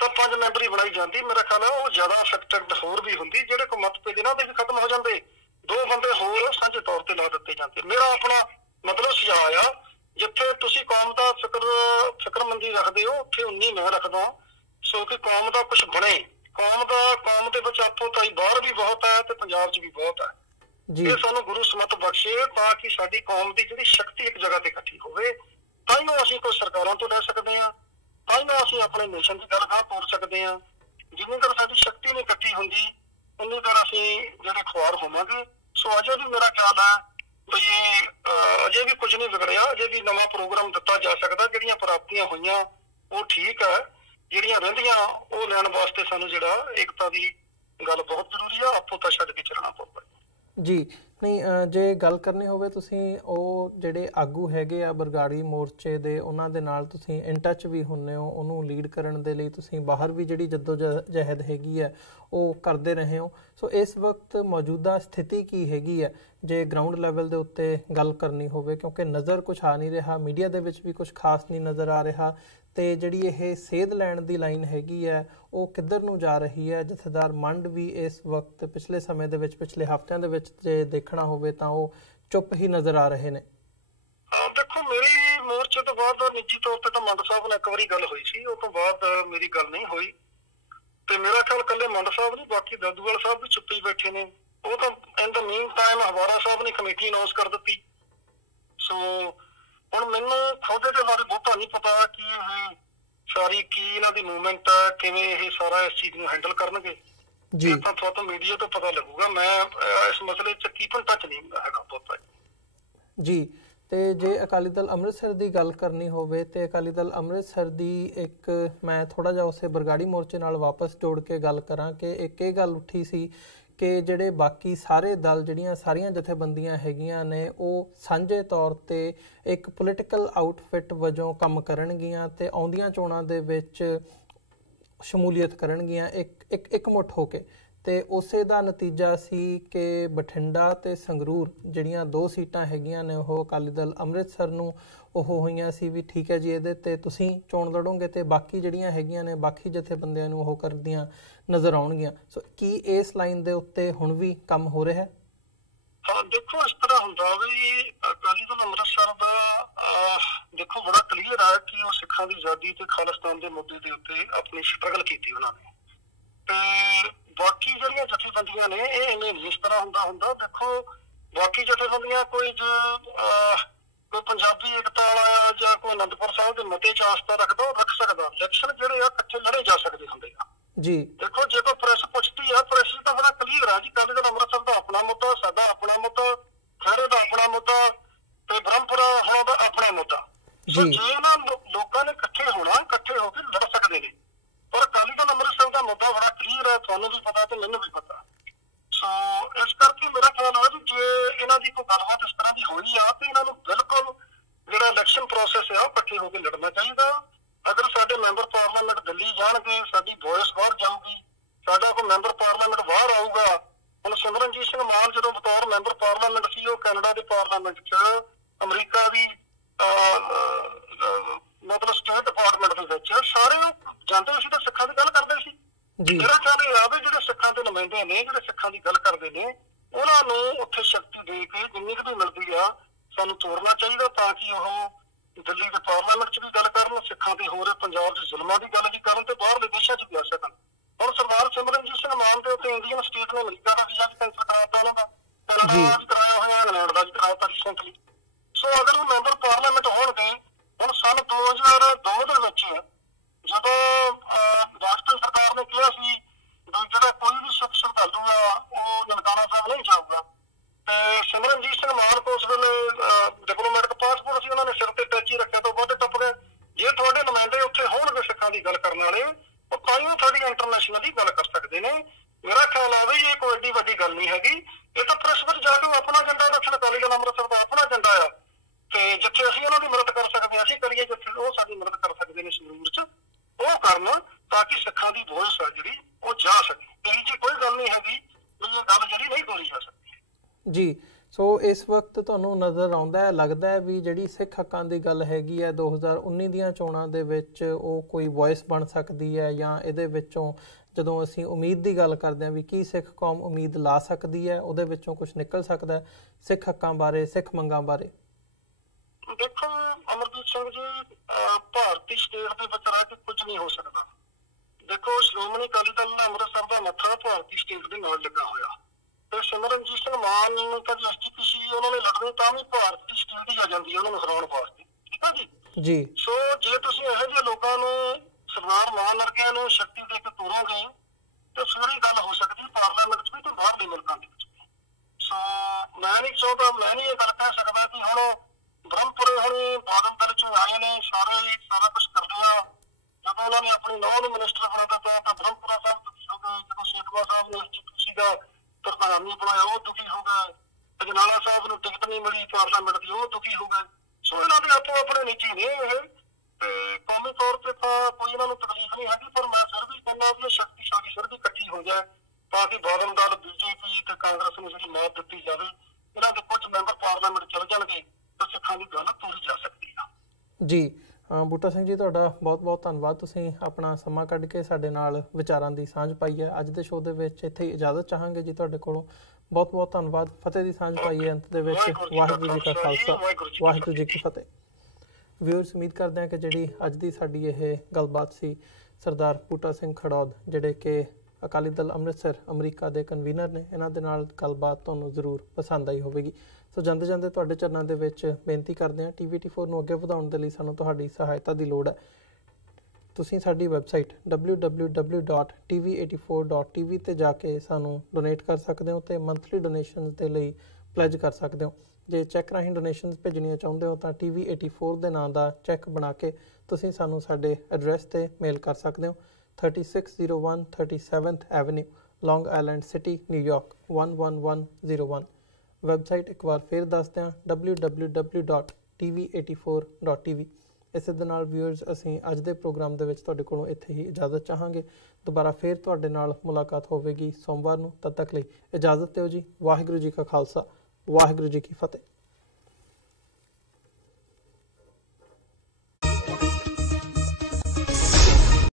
ਤਾਂ 5 ਮੈਂਬਰੀ ਬਣਾਈ ਜਾਂਦੀ। ਮੇਰਾ ਖਿਆਲ ਹੈ ਉਹ ਜ਼ਿਆਦਾ ਇਫੈਕਟਿਵ ਹੋਰ ਵੀ ਹੁੰਦੀ, ਜਿਹੜੇ ਕੋਈ ਮਤਭੇਦ ਇਹਨਾਂ ਦੇ ਵੀ ਖਤਮ ਹੋ ਜਾਂਦੇ, 2 ਬੰਦੇ ਹੋਰ ਸਾਂਝੇ ਤੌਰ ਤੇ ਲਾ ਦਿੱਤੇ ਜਾਂਦੇ। ਮੇਰਾ ਆਪਣਾ ਮਤਲਬ ਸੁਝਾਅ ਆ, ਜਿੱਥੇ ਤੁਸੀਂ ਕੌਮ ਦਾ ਫਿਕਰਮੰਦੀ ਰੱਖਦੇ ਹੋ ਉੱਥੇ 19 ਮੈਂ ਰੱਖਦਾ। ਸੋ ਕਿ ਕੌਮ ਦਾ ਕੁਝ ਬਣੇ, ਕੌਮ ਦੇ ਵਿੱਚ ਆਪੋ ਤਾਈ ਬਾਹਰ ਵੀ ਬਹੁਤ ਹੈ ਤੇ ਪੰਜਾਬ 'ਚ ਵੀ ਬਹੁਤ ਹੈ। ਇਹ ਸਾਨੂੰ ਗੁਰੂ ਸਮਤ ਬਖਸ਼ੇ ਤਾਂ ਕਿ ਸਾਡੀ ਕੌਮ ਦੀ ਜਿਹੜੀ ਸ਼ਕਤੀ ਇੱਕ ਜਗ੍ਹਾ ਤੇ ਇਕੱਠੀ ਹੋਵੇ, ਤਾਂ ਹੀ ਅਸੀਂ ਕੋਈ ਸਰਕਾਰਾਂ ਤੋਂ ਲੈ ਸਕਦੇ ਹਾਂ, ਤਾਂ ਹੀ ਅਸੀਂ ਆਪਣੇ ਨੇਸ਼ਨ ਦੀ ਗੱਲ ਤੋਰ ਸਕਦੇ ਹਾਂ। ਜਿੰਨੀ ਦੇਰ ਸਾਡੀ ਸ਼ਕਤੀ ਨਹੀਂ ਇਕੱਠੀ ਹੁੰਦੀ ਉਨੀ ਦੇਰ ਅਸੀਂ ਜਿਹੜੇ ਖੁਆਰ ਹੋਵਾਂਗੇ। ਸੋ ਅਜੇ ਵੀ ਮੇਰਾ ਖਿਆਲ ਹੈ ਵੀ ਅਜੇ ਵੀ ਕੁਝ ਨਹੀਂ ਵਿਗੜਿਆ, ਅਜੇ ਵੀ ਨਵਾਂ ਪ੍ਰੋਗਰਾਮ ਦਿੱਤਾ ਜਾ ਸਕਦਾ। ਜਿਹੜੀਆਂ ਪ੍ਰਾਪਤੀਆਂ ਹੋਈਆਂ ਉਹ ਠੀਕ ਹੈ, ਜਿਹੜੀਆਂ ਰਹਿੰਦੀਆਂ ਉਹ ਲੈਣ ਵਾਸਤੇ ਸਾਨੂੰ ਜਿਹੜਾ ਏਕਤਾ ਦੀ ਗੱਲ ਬਹੁਤ ਜ਼ਰੂਰੀ ਆ, ਆਪੋ ਤਾਂ ਛੱਡ ਕੇ ਚੱਲਣਾ ਪਊਗਾ ਜੀ। ਨਹੀਂ, ਜੇ ਗੱਲ ਕਰਨੀ ਹੋਵੇ ਤੁਸੀਂ ਉਹ ਜਿਹੜੇ ਆਗੂ ਹੈਗੇ ਆ ਬਰਗਾੜੀ ਮੋਰਚੇ ਦੇ, ਉਹਨਾਂ ਦੇ ਨਾਲ ਤੁਸੀਂ ਇਨ ਟੱਚ ਵੀ ਹੁੰਦੇ ਹੋ, ਉਹਨੂੰ ਲੀਡ ਕਰਨ ਦੇ ਲਈ ਤੁਸੀਂ ਬਾਹਰ ਵੀ ਜਿਹੜੀ ਜਹਿਦ ਹੈਗੀ ਹੈ ਉਹ ਕਰਦੇ ਰਹੇ ਹੋ। ਸੋ ਇਸ ਵਕਤ ਮੌਜੂਦਾ ਸਥਿਤੀ ਕੀ ਹੈਗੀ ਹੈ ਜੇ ਗਰਾਊਂਡ ਲੈਵਲ ਦੇ ਉੱਤੇ ਗੱਲ ਕਰਨੀ ਹੋਵੇ? ਕਿਉਂਕਿ ਨਜ਼ਰ ਕੁਛ ਆ ਨਹੀਂ ਰਿਹਾ, ਮੀਡੀਆ ਦੇ ਵਿੱਚ ਵੀ ਕੁਛ ਖਾਸ ਨਹੀਂ ਨਜ਼ਰ ਆ ਰਿਹਾ, ਤੇ ਜਿਹੜੀ ਇਹ ਸੇਧ ਲੈਣ ਦੀ ਲਾਈਨ ਹੈਗੀ ਹੈ ਉਹ ਕਿੱਧਰ ਨੂੰ ਜਾ ਰਹੀ ਹੈ? ਜਥੇਦਾਰ ਮੰਡ ਵੀ ਇਸ ਵਕਤ ਪਿਛਲੇ ਸਮੇਂ ਦੇ ਵਿੱਚ, ਪਿਛਲੇ ਹਫ਼ਤਿਆਂ ਦੇ ਵਿੱਚ ਜੇ ਦੇਖਣਾ ਹੋਵੇ ਤਾਂ ਉਹ ਚੁੱਪ ਹੀ ਨਜ਼ਰ ਆ ਰਹੇ ਨੇ। ਦੇਖੋ, ਮੇਰੀ ਮੋਰਚੇ ਤੋਂ ਬਾਅਦ ਨਿੱਜੀ ਤੌਰ ਤੇ ਤਾਂ ਮੰਡ ਸਾਹਿਬ ਨਾਲ ਇੱਕ ਵਾਰੀ ਗੱਲ ਹੋਈ ਸੀ, ਉਹ ਤੋਂ ਬਾਅਦ ਮੇਰੀ ਗੱਲ ਨਹੀਂ ਹੋਈ। ਤੇ ਮੇਰਾ ਖਿਆਲ ਕੱਲੇ ਮੰਡ ਸਾਹਿਬ ਨਹੀਂ, ਬਾਕੀ ਦਾਦੂਵਾਲ ਸਾਹਿਬ ਵੀ ਚੁੱਪੇ ਬੈਠੇ ਨੇ। ਉਹ ਤਾਂ ਇਨ ਦਾ ਮੀਨ ਟਾਈਮ ਹਵਾਰਾ ਸਾਹਿਬ ਨੇ ਕਮੇਟੀ ਅਨਾਉਂਸ ਕਰ ਦਿੱਤੀ। ਸੋ ਹੁਣ ਮੈਨੂੰ ਖੁਦ ਇਹਦੇ ਬਾਰੇ ਬਹੁਤਾ ਨਹੀਂ ਪਤਾ ਕਿ ਇਹ ਸਾਰੀ ਕੀ ਇਹਨਾਂ ਦੀ ਮੂਵਮੈਂਟ ਹੈ, ਕਿਵੇਂ ਇਹ ਸਾਰਾ ਇਸ ਚੀਜ਼ ਨੂੰ ਹੈਂਡਲ ਕਰਨਗੇ। ਜੀ ਤਾਂ ਤੁਹਾਨੂੰ ਮੀਡੀਆ ਤੋਂ ਪਤਾ ਲੱਗੂਗਾ। ਮੈਂ ਇਸ ਮਸਲੇ 'ਚ ਕੀਪਨ ਟੱਚ ਨਹੀਂ ਹੈਗਾ ਬਹੁਤਾ ਜੀ। ਤੇ ਜੇ ਅਕਾਲੀ ਦਲ ਅੰਮ੍ਰਿਤਸਰ ਦੀ ਗੱਲ ਕਰਨੀ ਹੋਵੇ ਤੇ ਅਕਾਲੀ ਦਲ ਅੰਮ੍ਰਿਤਸਰ ਦੀ ਇੱਕ ਮੈਂ ਥੋੜ੍ਹਾ ਜਿਹਾ ਉਸੇ ਬਰਗਾੜੀ ਮੋਰਚੇ ਨਾਲ ਵਾਪਸ ਜੋੜ ਕੇ ਗੱਲ ਕਰਾਂ ਕਿ ਇੱਕ ਇਹ ਗੱਲ ਉੱਠੀ ਸੀ ਕਿ ਜਿਹੜੇ ਬਾਕੀ ਸਾਰੇ ਦਲ, ਜਿਹੜੀਆਂ ਸਾਰੀਆਂ ਜਥੇਬੰਦੀਆਂ ਹੈਗੀਆਂ ਨੇ, ਉਹ ਸਾਂਝੇ ਤੌਰ 'ਤੇ ਇੱਕ ਪੋਲੀਟੀਕਲ ਆਊਟਫਿਟ ਵਜੋਂ ਕੰਮ ਕਰਨਗੀਆਂ ਤੇ ਆਉਂਦੀਆਂ ਚੋਣਾਂ ਦੇ ਵਿੱਚ ਸ਼ਮੂਲੀਅਤ ਕਰਨਗੀਆਂ ਇਕਮੁੱਠ ਹੋ ਕੇ। ਤੇ ਉਸੇ ਦਾ ਨਤੀਜਾ ਸੀ ਕਿ ਬਠਿੰਡਾ ਤੇ ਸੰਗਰੂਰ ਜਿਹੜੀਆਂ 2 ਸੀਟਾਂ ਹੈਗੀਆਂ ਨੇ ਉਹ ਅਕਾਲੀ ਦਲ ਅੰਮ੍ਰਿਤਸਰ ਨੂੰ ਉਹ ਹੋਈਆਂ ਸੀ ਵੀ ਠੀਕ ਹੈ ਜੀ, ਇਹਦੇ ਤੇ ਤੁਸੀਂ ਚੋਣ ਲੜੋਗੇ ਤੇ ਬਾਕੀ ਜਿਹੜੀਆਂ ਹੈਗੀਆਂ ਨੇ ਬਾਕੀ ਜਥੇਬੰਦੀਆਂ ਨੂੰ ਉਹ ਕਰਦੀਆਂ ਨਜ਼ਰ ਆਉਣਗੀਆਂ। ਸੋ ਕੀ ਇਸ ਲਾਈਨ ਦੇ ਉੱਤੇ ਹੁਣ ਵੀ ਕੰਮ ਹੋ ਰਿਹਾ ਹੈ? ਹਾਂ, ਦੇਖੋ ਇਸ ਤਰ੍ਹਾਂ ਹੁੰਦਾ ਵੀ ਅਕਾਲੀ ਦਲ ਅੰਮ੍ਰਿਤਸਰ ਦਾ ਦੇਖੋ ਬੜਾ ਕਲੀਅਰ ਹੈ ਕਿ ਉਹ ਸਿੱਖਾਂ ਦੀ ਆਜ਼ਾਦੀ ਤੇ ਖਾਲਿਸਤਾਨ ਦੇ ਮੁੱਦੇ ਦੇ ਉੱਤੇ ਆਪਣੀ ਸਟਰਗਲ ਕੀਤੀ ਉਹਨਾਂ ਨੇ। ਤੇ ਬਾਕੀ ਜਿਹੜੀਆਂ ਜਥੇਬੰਦੀਆਂ ਨੇ ਇਹ ਇਵੇਂ ਇਸ ਤਰ੍ਹਾਂ ਹੁੰਦਾ ਦੇਖੋ ਬਾਕੀ ਜਥੇਬੰਦੀਆਂ ਕੋਈ ਪੰਜਾਬੀ ਏਕਤਾ ਵਾਲਾ ਜਾਂ ਕੋਈ ਅਨੰਦਪੁਰ ਸਾਹਿਬ ਦੇ ਮਤੇ 'ਚ ਆਸਥਾ ਰੱਖਦਾ, ਉਹ ਰੱਖ ਸਕਦਾ। ਇਲੈਕਸ਼ਨ ਜਿਹੜੇ ਆ ਇਕੱਠੇ ਲੜੇ ਜਾ ਸਕਦੇ ਹੁੰਦੇ ਆ ਜੀ। ਦੇਖੋ ਜੇ ਕੋਈ ਪ੍ਰੈਸ ਪੁੱਛਦੀ ਆ, ਪ੍ਰੈਸ ਤਾਂ ਬੜਾ ਕਲੀਅਰ ਆ ਜੀ, ਅਕਾਲੀ ਦਲ ਅੰਮ੍ਰਿਤਸਰ ਦਾ ਆਪਣਾ ਮੁੱਦਾ, ਸਾਡਾ ਆਪਣਾ ਮੁੱਦਾ, ਖਹਿਰੇ ਦਾ ਆਪਣਾ ਮੁੱਦਾ ਤੇ ਬ੍ਰਹਮਪੁਰਾ ਦਾ ਆਪਣਾ ਮੁੱਦਾ। ਜੇ ਉਹਨਾਂ ਲੋਕਾਂ ਨੇ ਇਕੱਠੇ ਹੋਣਾ, ਇਕੱਠੇ ਹੋ ਕੇ ਲੜ ਸਕਦੇ ਨੇ। ਪਰ ਅਕਾਲੀ ਦਲ ਅੰਮ੍ਰਿਤਸਰ ਦਾ ਮੁੱਦਾ ਬੜਾ ਕਲੀਅਰ ਹੈ, ਤੁਹਾਨੂੰ ਵੀ ਪਤਾ ਤੇ ਮੈਨੂੰ ਵੀ ਪਤਾ। ਸੋ ਇਸ ਕਰਕੇ ਮੇਰਾ ਖਿਆਲ ਹੈ ਵੀ ਜੇ ਇਹਨਾਂ ਦੀ ਕੋਈ ਗੱਲਬਾਤ ਇਸ ਤਰ੍ਹਾਂ ਦੀ ਹੋਈ ਆ ਤੇ ਇਹਨਾਂ ਨੂੰ ਬਿਲਕੁਲ ਜਿਹੜਾ ਇਲੈਕਸ਼ਨ ਪ੍ਰੋਸੈਸ ਆ ਉਹ ਇਕੱਠੇ ਹੋ ਕੇ ਲੜਨਾ ਚਾਹੀਦਾ। ਅਗਰ ਸਾਡੇ ਮੈਂਬਰ ਪਾਰਲੀਮੈਂਟ ਦਿੱਲੀ ਜਾਣਗੇ, ਸਾਡੀ ਵੋਇਸ ਬਾਹਰ ਜਾਊਗੀ, ਸਾਡਾ ਕੋਈ ਮੈਂਬਰ ਪਾਰਲੀਮੈਂਟ ਬਾਹਰ ਆਊਗਾ। ਹੁਣ ਸਿਮਰਨਜੀਤ ਸਿੰਘ ਮਾਨ ਜਦੋਂ ਬਤੌਰ ਮੈਂਬਰ ਪਾਰਲੀਮੈਂਟ ਸੀ, ਉਹ ਕੈਨੇਡਾ ਦੇ ਪਾਰਲੀਮੈਂਟ 'ਚ, ਅਮਰੀਕਾ ਦੀ ਮਤਲਬ ਸਟੇਟ ਡਿਪਾਰਟਮੈਂਟ ਦੇ ਵਿੱਚ ਸਾਰੇ ਜਾਂਦੇ ਸੀ ਤੇ ਸਿੱਖਾਂ ਦੀ ਗੱਲ ਕਰਦੇ ਸੀ। ਮੇਰਾ ਖਿਆਲ ਇਹ ਆ ਵੀ ਜਿਹੜੇ ਸਿੱਖਾਂ ਦੇ ਨੁਮਾਇੰਦੇ ਨੇ, ਜਿਹੜੇ ਸਿੱਖਾਂ ਦੀ ਗੱਲ ਕਰਦੇ ਨੇ, ਉਹਨਾਂ ਨੂੰ ਉੱਥੇ ਸ਼ਕਤੀ ਦੇ ਕੇ ਜਿੰਨੀ ਕੁ ਵੀ ਮਿਲਦੀ ਆ ਸਾਨੂੰ ਤੋੜਨਾ ਚਾਹੀਦਾ ਤਾਂ ਕਿ ਉਹ ਦਿੱਲੀ ਦੇ ਪਾਰਲੀਮੈਂਟ 'ਚ ਵੀ ਗੱਲ ਕਰਨ, ਸਿੱਖਾਂ ਤੇ ਹੋ ਰਹੇ ਪੰਜਾਬ ਦੇ ਜ਼ੁਲਮਾਂ ਦੀ ਗੱਲ ਵੀ ਕਰਨ ਤੇ ਬਾਹਰਲੇ ਦੇਸ਼ਾਂ 'ਚ ਵੀ ਆ ਸਕਣ। ਹੁਣ ਸਰਦਾਰ ਸਿਮਰਨਜੀਤ ਸਿੰਘ ਮਾਨ ਦੇ ਉੱਤੇ ਇੰਡੀਅਨ ਸਟੇਟ ਨੇ ਅਮਰੀਕਾ ਦਾ ਵੀਜ਼ਾ ਵੀ ਕੈਂਸਲ ਕਰਾਤਾ, ਉਹਨਾਂ ਦਾ ਕੈਨੇਡਾ ਦਾ ਵੀ ਕਰਾਇਆ ਹੋਇਆ, ਇੰਗਲੈਂਡ ਦਾ ਵੀ ਕਰਾਤਾ ਰੀਸੈਂਟਲੀ। ਸੋ ਅਗਰ ਉਹ ਮੈਂਬਰ ਪਾਰਲੀਮੈਂਟ ਹੋਣਗੇ, ਹੁਣ ਸੰਨ 2002 ਦੇ ਵਿੱਚ ਜਦੋਂ ਰਾਜਪਾਲ ਸਰਕਾਰ ਨੇ ਕਿਹਾ ਸੀ ਜਿਹੜਾ ਕੋਈ ਵੀ ਸਿੱਖ ਸ਼ਰਧਾਲੂ ਆ ਉਹ ਨਨਕਾਣਾ ਸਾਹਿਬ ਨਹੀਂ ਜਾਊਗਾ, ਤੇ ਸਿਮਰਨਜੀਤ ਸਿੰਘ ਮਾਨ ਕੋਲ ਉਸ ਵੇਲੇ ਡਿਪਲੋਮੈਟਿਕ ਪਾਸਪੋਰਟ ਸੀ, ਉਹਨਾਂ ਨੇ ਸਿਰ ਤੇ ਟੈਚੀ ਰੱਖਿਆ ਤੋਂ ਵੱਧ ਟੱਪ ਗਏ। ਜੇ ਤੁਹਾਡੇ ਨੁਮਾਇੰਦੇ ਉੱਥੇ ਹੋਣਗੇ ਸਿੱਖਾਂ ਦੀ ਗੱਲ ਕਰਨ ਵਾਲੇ, ਉਹ ਤਾਂ ਹੀ ਤੁਹਾਡੀ ਇੰਟਰਨੈਸ਼ਨਲੀ ਗੱਲ ਕਰ ਸਕਦੇ ਨੇ। ਮੇਰਾ ਖਿਆਲ ਆ ਵੀ ਇਹ ਕੋਈ ਐਡੀ ਵੱਡੀ ਗੱਲ ਨਹੀਂ ਹੈਗੀ। ਇਹ ਤਾਂ ਪ੍ਰੈਸ ਵਿੱਚ ਜਾ ਕੇ ਆਪਣਾ ਏਜੰਡਾ ਰੱਖਣ, ਅਕਾਲੀ ਦਲ ਅੰਮ੍ਰਿਤਸਰ ਦਾ ਆਪਣਾ ਏਜੰਡਾ ਆ ਤੇ ਜਿੱਥੇ ਅਸੀਂ ਉਹਨਾਂ ਦੀ ਮਦਦ ਕਰ ਸਕਦੇ ਹਾਂ ਅਸੀਂ ਕਰੀਏ, ਜਿੱਥੇ ਉਹ ਸਾਡੀ ਮਦਦ ਕਰ ਸਕਦੇ ਨੇ ਸੰਗਰੂਰ 'ਚ ਉਹ ਕਰਨ, ਤਾਂ ਕਿ ਸਿੱਖਾਂ ਦੀ ਵੋਇਸ ਆ ਜਿਹੜੀ ਉਹ ਜਾ ਸਕੇ। ਇਹ 'ਚ ਕੋਈ ਗੱਲ ਨਹੀਂ ਹੈਗੀ ਵੀ ਇਹ ਗੱਲ ਜਿਹੜੀ ਨਹੀਂ ਤੋਰੀ ਜਾ ਸਕਦੀ ਜੀ। ਸੋ ਇਸ ਵਕਤ ਤੁਹਾਨੂੰ ਨਜ਼ਰ ਆਉਂਦਾ ਹੈ, ਲੱਗਦਾ ਹੈ ਵੀ ਜਿਹੜੀ ਸਿੱਖ ਹੱਕਾਂ ਦੀ ਗੱਲ ਹੈਗੀ ਹੈ 2019 ਦੀਆਂ ਚੋਣਾਂ ਦੇ ਵਿੱਚ ਉਹ ਕੋਈ ਵੋਇਸ ਬਣ ਸਕਦੀ ਹੈ, ਜਾਂ ਇਹਦੇ ਵਿੱਚੋਂ ਜਦੋਂ ਅਸੀਂ ਉਮੀਦ ਦੀ ਗੱਲ ਕਰਦੇ ਹਾਂ ਵੀ ਕੀ ਸਿੱਖ ਕੌਮ ਉਮੀਦ ਲਾ ਸਕਦੀ ਹੈ, ਉਹਦੇ ਵਿੱਚੋਂ ਕੁਝ ਨਿਕਲ ਸਕਦਾ ਹੈ ਸਿੱਖ ਹੱਕਾਂ ਬਾਰੇ, ਸਿੱਖ ਮੰਗਾਂ ਬਾਰੇ? ਦੇਖੋ ਅਮਰਜੀਤ ਸਿੰਘ ਜੀ, ਭਾਰਤੀ ਸਟੇਟ ਦੇ ਵਿੱਚ ਰਹਿ ਕੇ ਕੁਝ ਨਹੀਂ ਹੋ ਸਕਦਾ। ਦੇਖੋ ਸ਼੍ਰੋਮਣੀ ਅਕਾਲੀ ਦਲ ਅੰਮ੍ਰਿਤਸਰ ਦਾ ਮੱਥਾ ਭਾਰਤੀ ਸਟੇਟ ਦੇ ਨਾਲ ਲੱਗਾ ਹੋਇਆ ਤੇ ਸਿਮਰਨਜੀਤ ਸਿੰਘ ਮਾਨ ਨੂੰ ਤਾਂ ਐਸਜੀਪੀਸੀ ਉਹਨਾਂ ਨੇ ਲੜਨੀ ਤਾਂ ਵੀ ਭਾਰਤੀ ਸਟੇਟ ਹੀ ਆ ਜਾਂਦੀ ਹੈ ਉਹਨਾਂ ਨੂੰ ਹਰਾਉਣ ਵਾਸਤੇ, ਠੀਕ ਆ ਜੀ। ਸੋ ਜੇ ਤੁਸੀਂ ਇਹੋ ਜਿਹੇ ਲੋਕਾਂ ਨੂੰ, ਸਰਦਾਰ ਮਾਨ ਵਰਗਿਆਂ ਨੂੰ ਸ਼ਕਤੀ ਦੇ ਕੇ ਤੋਰੋਗੇ ਤੇ ਫਿਰ ਹੀ ਗੱਲ ਹੋ ਸਕਦੀ ਪਾਰਲੀਮੈਂਟ 'ਚ ਵੀ ਤੇ ਬਾਹਰਲੇ ਮੁਲਕਾਂ ਦੇ ਵਿੱਚ ਵੀ। ਸੋ ਮੈਂ ਨਹੀਂ ਚਾਹੁੰਦਾ, ਮੈਂ ਨਹੀਂ ਇਹ ਗੱਲ ਕਹਿ ਸਕਦਾ ਕਿ ਹੁਣ ਬ੍ਰਹਮਪੁਰੇ ਹੁਣ ਬਾਦਲ ਦਲ 'ਚੋਂ ਆਏ ਨੇ ਸਾਰਾ ਕੁਛ ਕਰਦੇ ਆ। ਜਦੋਂ ਉਹਨਾਂ ਨੇ ਆਪਣੀ ਨੌਂ ਨੂੰ ਮਿਨਿਸਟਰ ਬਣਾ ਦਿੱਤਾ ਤਾਂ ਬ੍ਰਹਮਪੁਰਾ ਸਾਹਿਬ ਦੁਖੀ ਹੋ ਗਏ, ਜਦੋਂ ਸੇਖਵਾ ਸਾਹਿਬ ਨੇ ਐਸਜੀਪੀਸੀ ਦਾ ਪ੍ਰਧਾਨ ਨਹੀਂ ਬਣਾਇਆ ਉਹ ਦੁਖੀ ਹੋ ਗਏ, ਅਜਨਾਲਾ ਸਾਹਿਬ ਨੂੰ ਟਿਕਟ ਨਹੀਂ ਮਿਲੀ ਪਾਰਲੀਮੈਂਟ ਦੀ ਉਹ ਦੁਖੀ ਹੋ ਗਏ। ਸੋ ਇਹਨਾਂ ਦੇ ਆਪੋ ਆਪਣੇ ਨੀਤੀ ਨੇ ਇਹ, ਤੇ ਕੌਮੀ ਤੌਰ ਤੇ ਤਾਂ ਕੋਈ ਇਹਨਾਂ ਨੂੰ ਤਕਲੀਫ ਨਹੀਂ ਹੈਗੀ। ਪਰ ਮੈਂ ਫਿਰ ਵੀ ਕਹਿੰਦਾ ਵੀ ਸ਼ਕਤੀਸ਼ਾਲੀ ਫਿਰ ਵੀ ਇਕੱਠੀ ਹੋ ਜਾਏ ਤਾਂ ਕਿ ਬਾਦਲ ਦਲ, ਬੀਜੇਪੀ ਤੇ ਕਾਂਗਰਸ ਨੂੰ ਜਿਹੜੀ ਮਾਤ ਦਿੱਤੀ ਜਾਵੇ। ਇਹਨਾਂ ਦੇ ਕੁਝ ਮੈਂਬਰ ਪਾਰਲੀਮੈਂਟ ਚਲੇ ਜਾਣਗੇ ਤਾਂ ਸਿੱਖਾਂ ਦੀ ਗੱਲ ਤੋਰੀ ਜਾ ਸਕਦੀ ਆ ਜੀ। ਬੂਟਾ ਸਿੰਘ ਜੀ, ਤੁਹਾਡਾ ਬਹੁਤ ਬਹੁਤ ਧੰਨਵਾਦ, ਤੁਸੀਂ ਆਪਣਾ ਸਮਾਂ ਕੱਢ ਕੇ ਸਾਡੇ ਨਾਲ ਵਿਚਾਰਾਂ ਦੀ ਸਾਂਝ ਪਾਈ ਹੈ। ਅੱਜ ਦੇ ਸ਼ੋਅ ਦੇ ਵਿੱਚ ਇੱਥੇ ਇਜਾਜ਼ਤ ਚਾਹਾਂਗੇ ਜੀ ਤੁਹਾਡੇ ਕੋਲੋਂ। ਬਹੁਤ ਬਹੁਤ ਧੰਨਵਾਦ। ਫਤਿਹ ਦੀ ਸਾਂਝ ਪਾਈ ਹੈ ਅੰਤ ਦੇ ਵਿੱਚ। ਵਾਹਿਗੁਰੂ ਜੀ ਕਾ ਖਾਲਸਾ, ਵਾਹਿਗੁਰੂ ਜੀ ਕੀ ਫਤਿਹ। ਵਿਊਅਰਸ, ਉਮੀਦ ਕਰਦੇ ਹਾਂ ਕਿ ਜਿਹੜੀ ਅੱਜ ਦੀ ਸਾਡੀ ਇਹ ਗੱਲਬਾਤ ਸੀ ਸਰਦਾਰ ਬੂਟਾ ਸਿੰਘ ਖੜੌਦ, ਜਿਹੜੇ ਕਿ ਅਕਾਲੀ ਦਲ ਅੰਮ੍ਰਿਤਸਰ ਅਮਰੀਕਾ ਦੇ ਕਨਵੀਨਰ ਨੇ। ਇਹਨਾਂ ਦੇ ਨਾਲ ਗੱਲਬਾਤ ਤੁਹਾਨੂੰ ਜ਼ਰੂਰ ਪਸੰਦ ਆਈ ਹੋਵੇਗੀ। ਸੋ ਜਾਂਦੇ ਜਾਂਦੇ ਤੁਹਾਡੇ ਚਰਨਾਂ ਦੇ ਵਿੱਚ ਬੇਨਤੀ ਕਰਦੇ ਹਾਂ, TV84 ਨੂੰ ਅੱਗੇ ਵਧਾਉਣ ਦੇ ਲਈ ਸਾਨੂੰ ਤੁਹਾਡੀ ਸਹਾਇਤਾ ਦੀ ਲੋੜ ਹੈ। ਤੁਸੀਂ ਸਾਡੀ ਵੈਬਸਾਈਟ www.tv84.tv ਤੇ ਜਾ ਕੇ ਸਾਨੂੰ ਡੋਨੇਟ ਕਰ ਸਕਦੇ ਹੋ ਤੇ ਮੰਥਲੀ ਡੋਨੇਸ਼ਨਸ ਦੇ ਲਈ ਪਲੈਜ ਕਰ ਸਕਦੇ ਹੋ। ਜੇ ਚੈੱਕ ਰਾਹੀਂ ਡੋਨੇਸ਼ਨਸ ਭੇਜਣੀਆਂ ਚਾਹੁੰਦੇ ਹੋ ਤਾਂ TV84 ਦੇ ਨਾਂ ਦਾ ਚੈੱਕ ਬਣਾ ਕੇ ਤੁਸੀਂ ਸਾਨੂੰ ਸਾਡੇ ਐਡਰੈਸ ਤੇ ਮੇਲ ਕਰ ਸਕਦੇ ਹੋ। 3601 37th ਐਵਨਿਊ, ਲੌਂਗ ਆਈਲੈਂਡ ਸਿਟੀ, ਨਿਊਯਾਰਕ 11101। ਵੈਬਸਾਈਟ ਇੱਕ ਵਾਰ ਫਿਰ ਦੱਸਦੇ ਹਾਂ, www.tv84.tv। ਇਸੇ ਦੇ ਨਾਲ ਵਿਊਅਰਸ ਅਸੀਂ ਅੱਜ ਦੇ ਪ੍ਰੋਗਰਾਮ ਦੇ ਵਿੱਚ ਤੁਹਾਡੇ ਕੋਲੋਂ ਇੱਥੇ ਹੀ ਇਜਾਜ਼ਤ ਚਾਹਾਂਗੇ। ਦੁਬਾਰਾ ਫਿਰ ਤੁਹਾਡੇ ਨਾਲ ਮੁਲਾਕਾਤ ਹੋਵੇਗੀ ਸੋਮਵਾਰ ਨੂੰ। ਤਦ ਤੱਕ ਲਈ ਇਜਾਜ਼ਤ ਦਿਓ ਜੀ। ਵਾਹਿਗੁਰੂ ਜੀ ਕਾ ਖਾਲਸਾ, ਵਾਹਿਗੁਰੂ ਜੀ ਕੀ ਫਤਿਹ।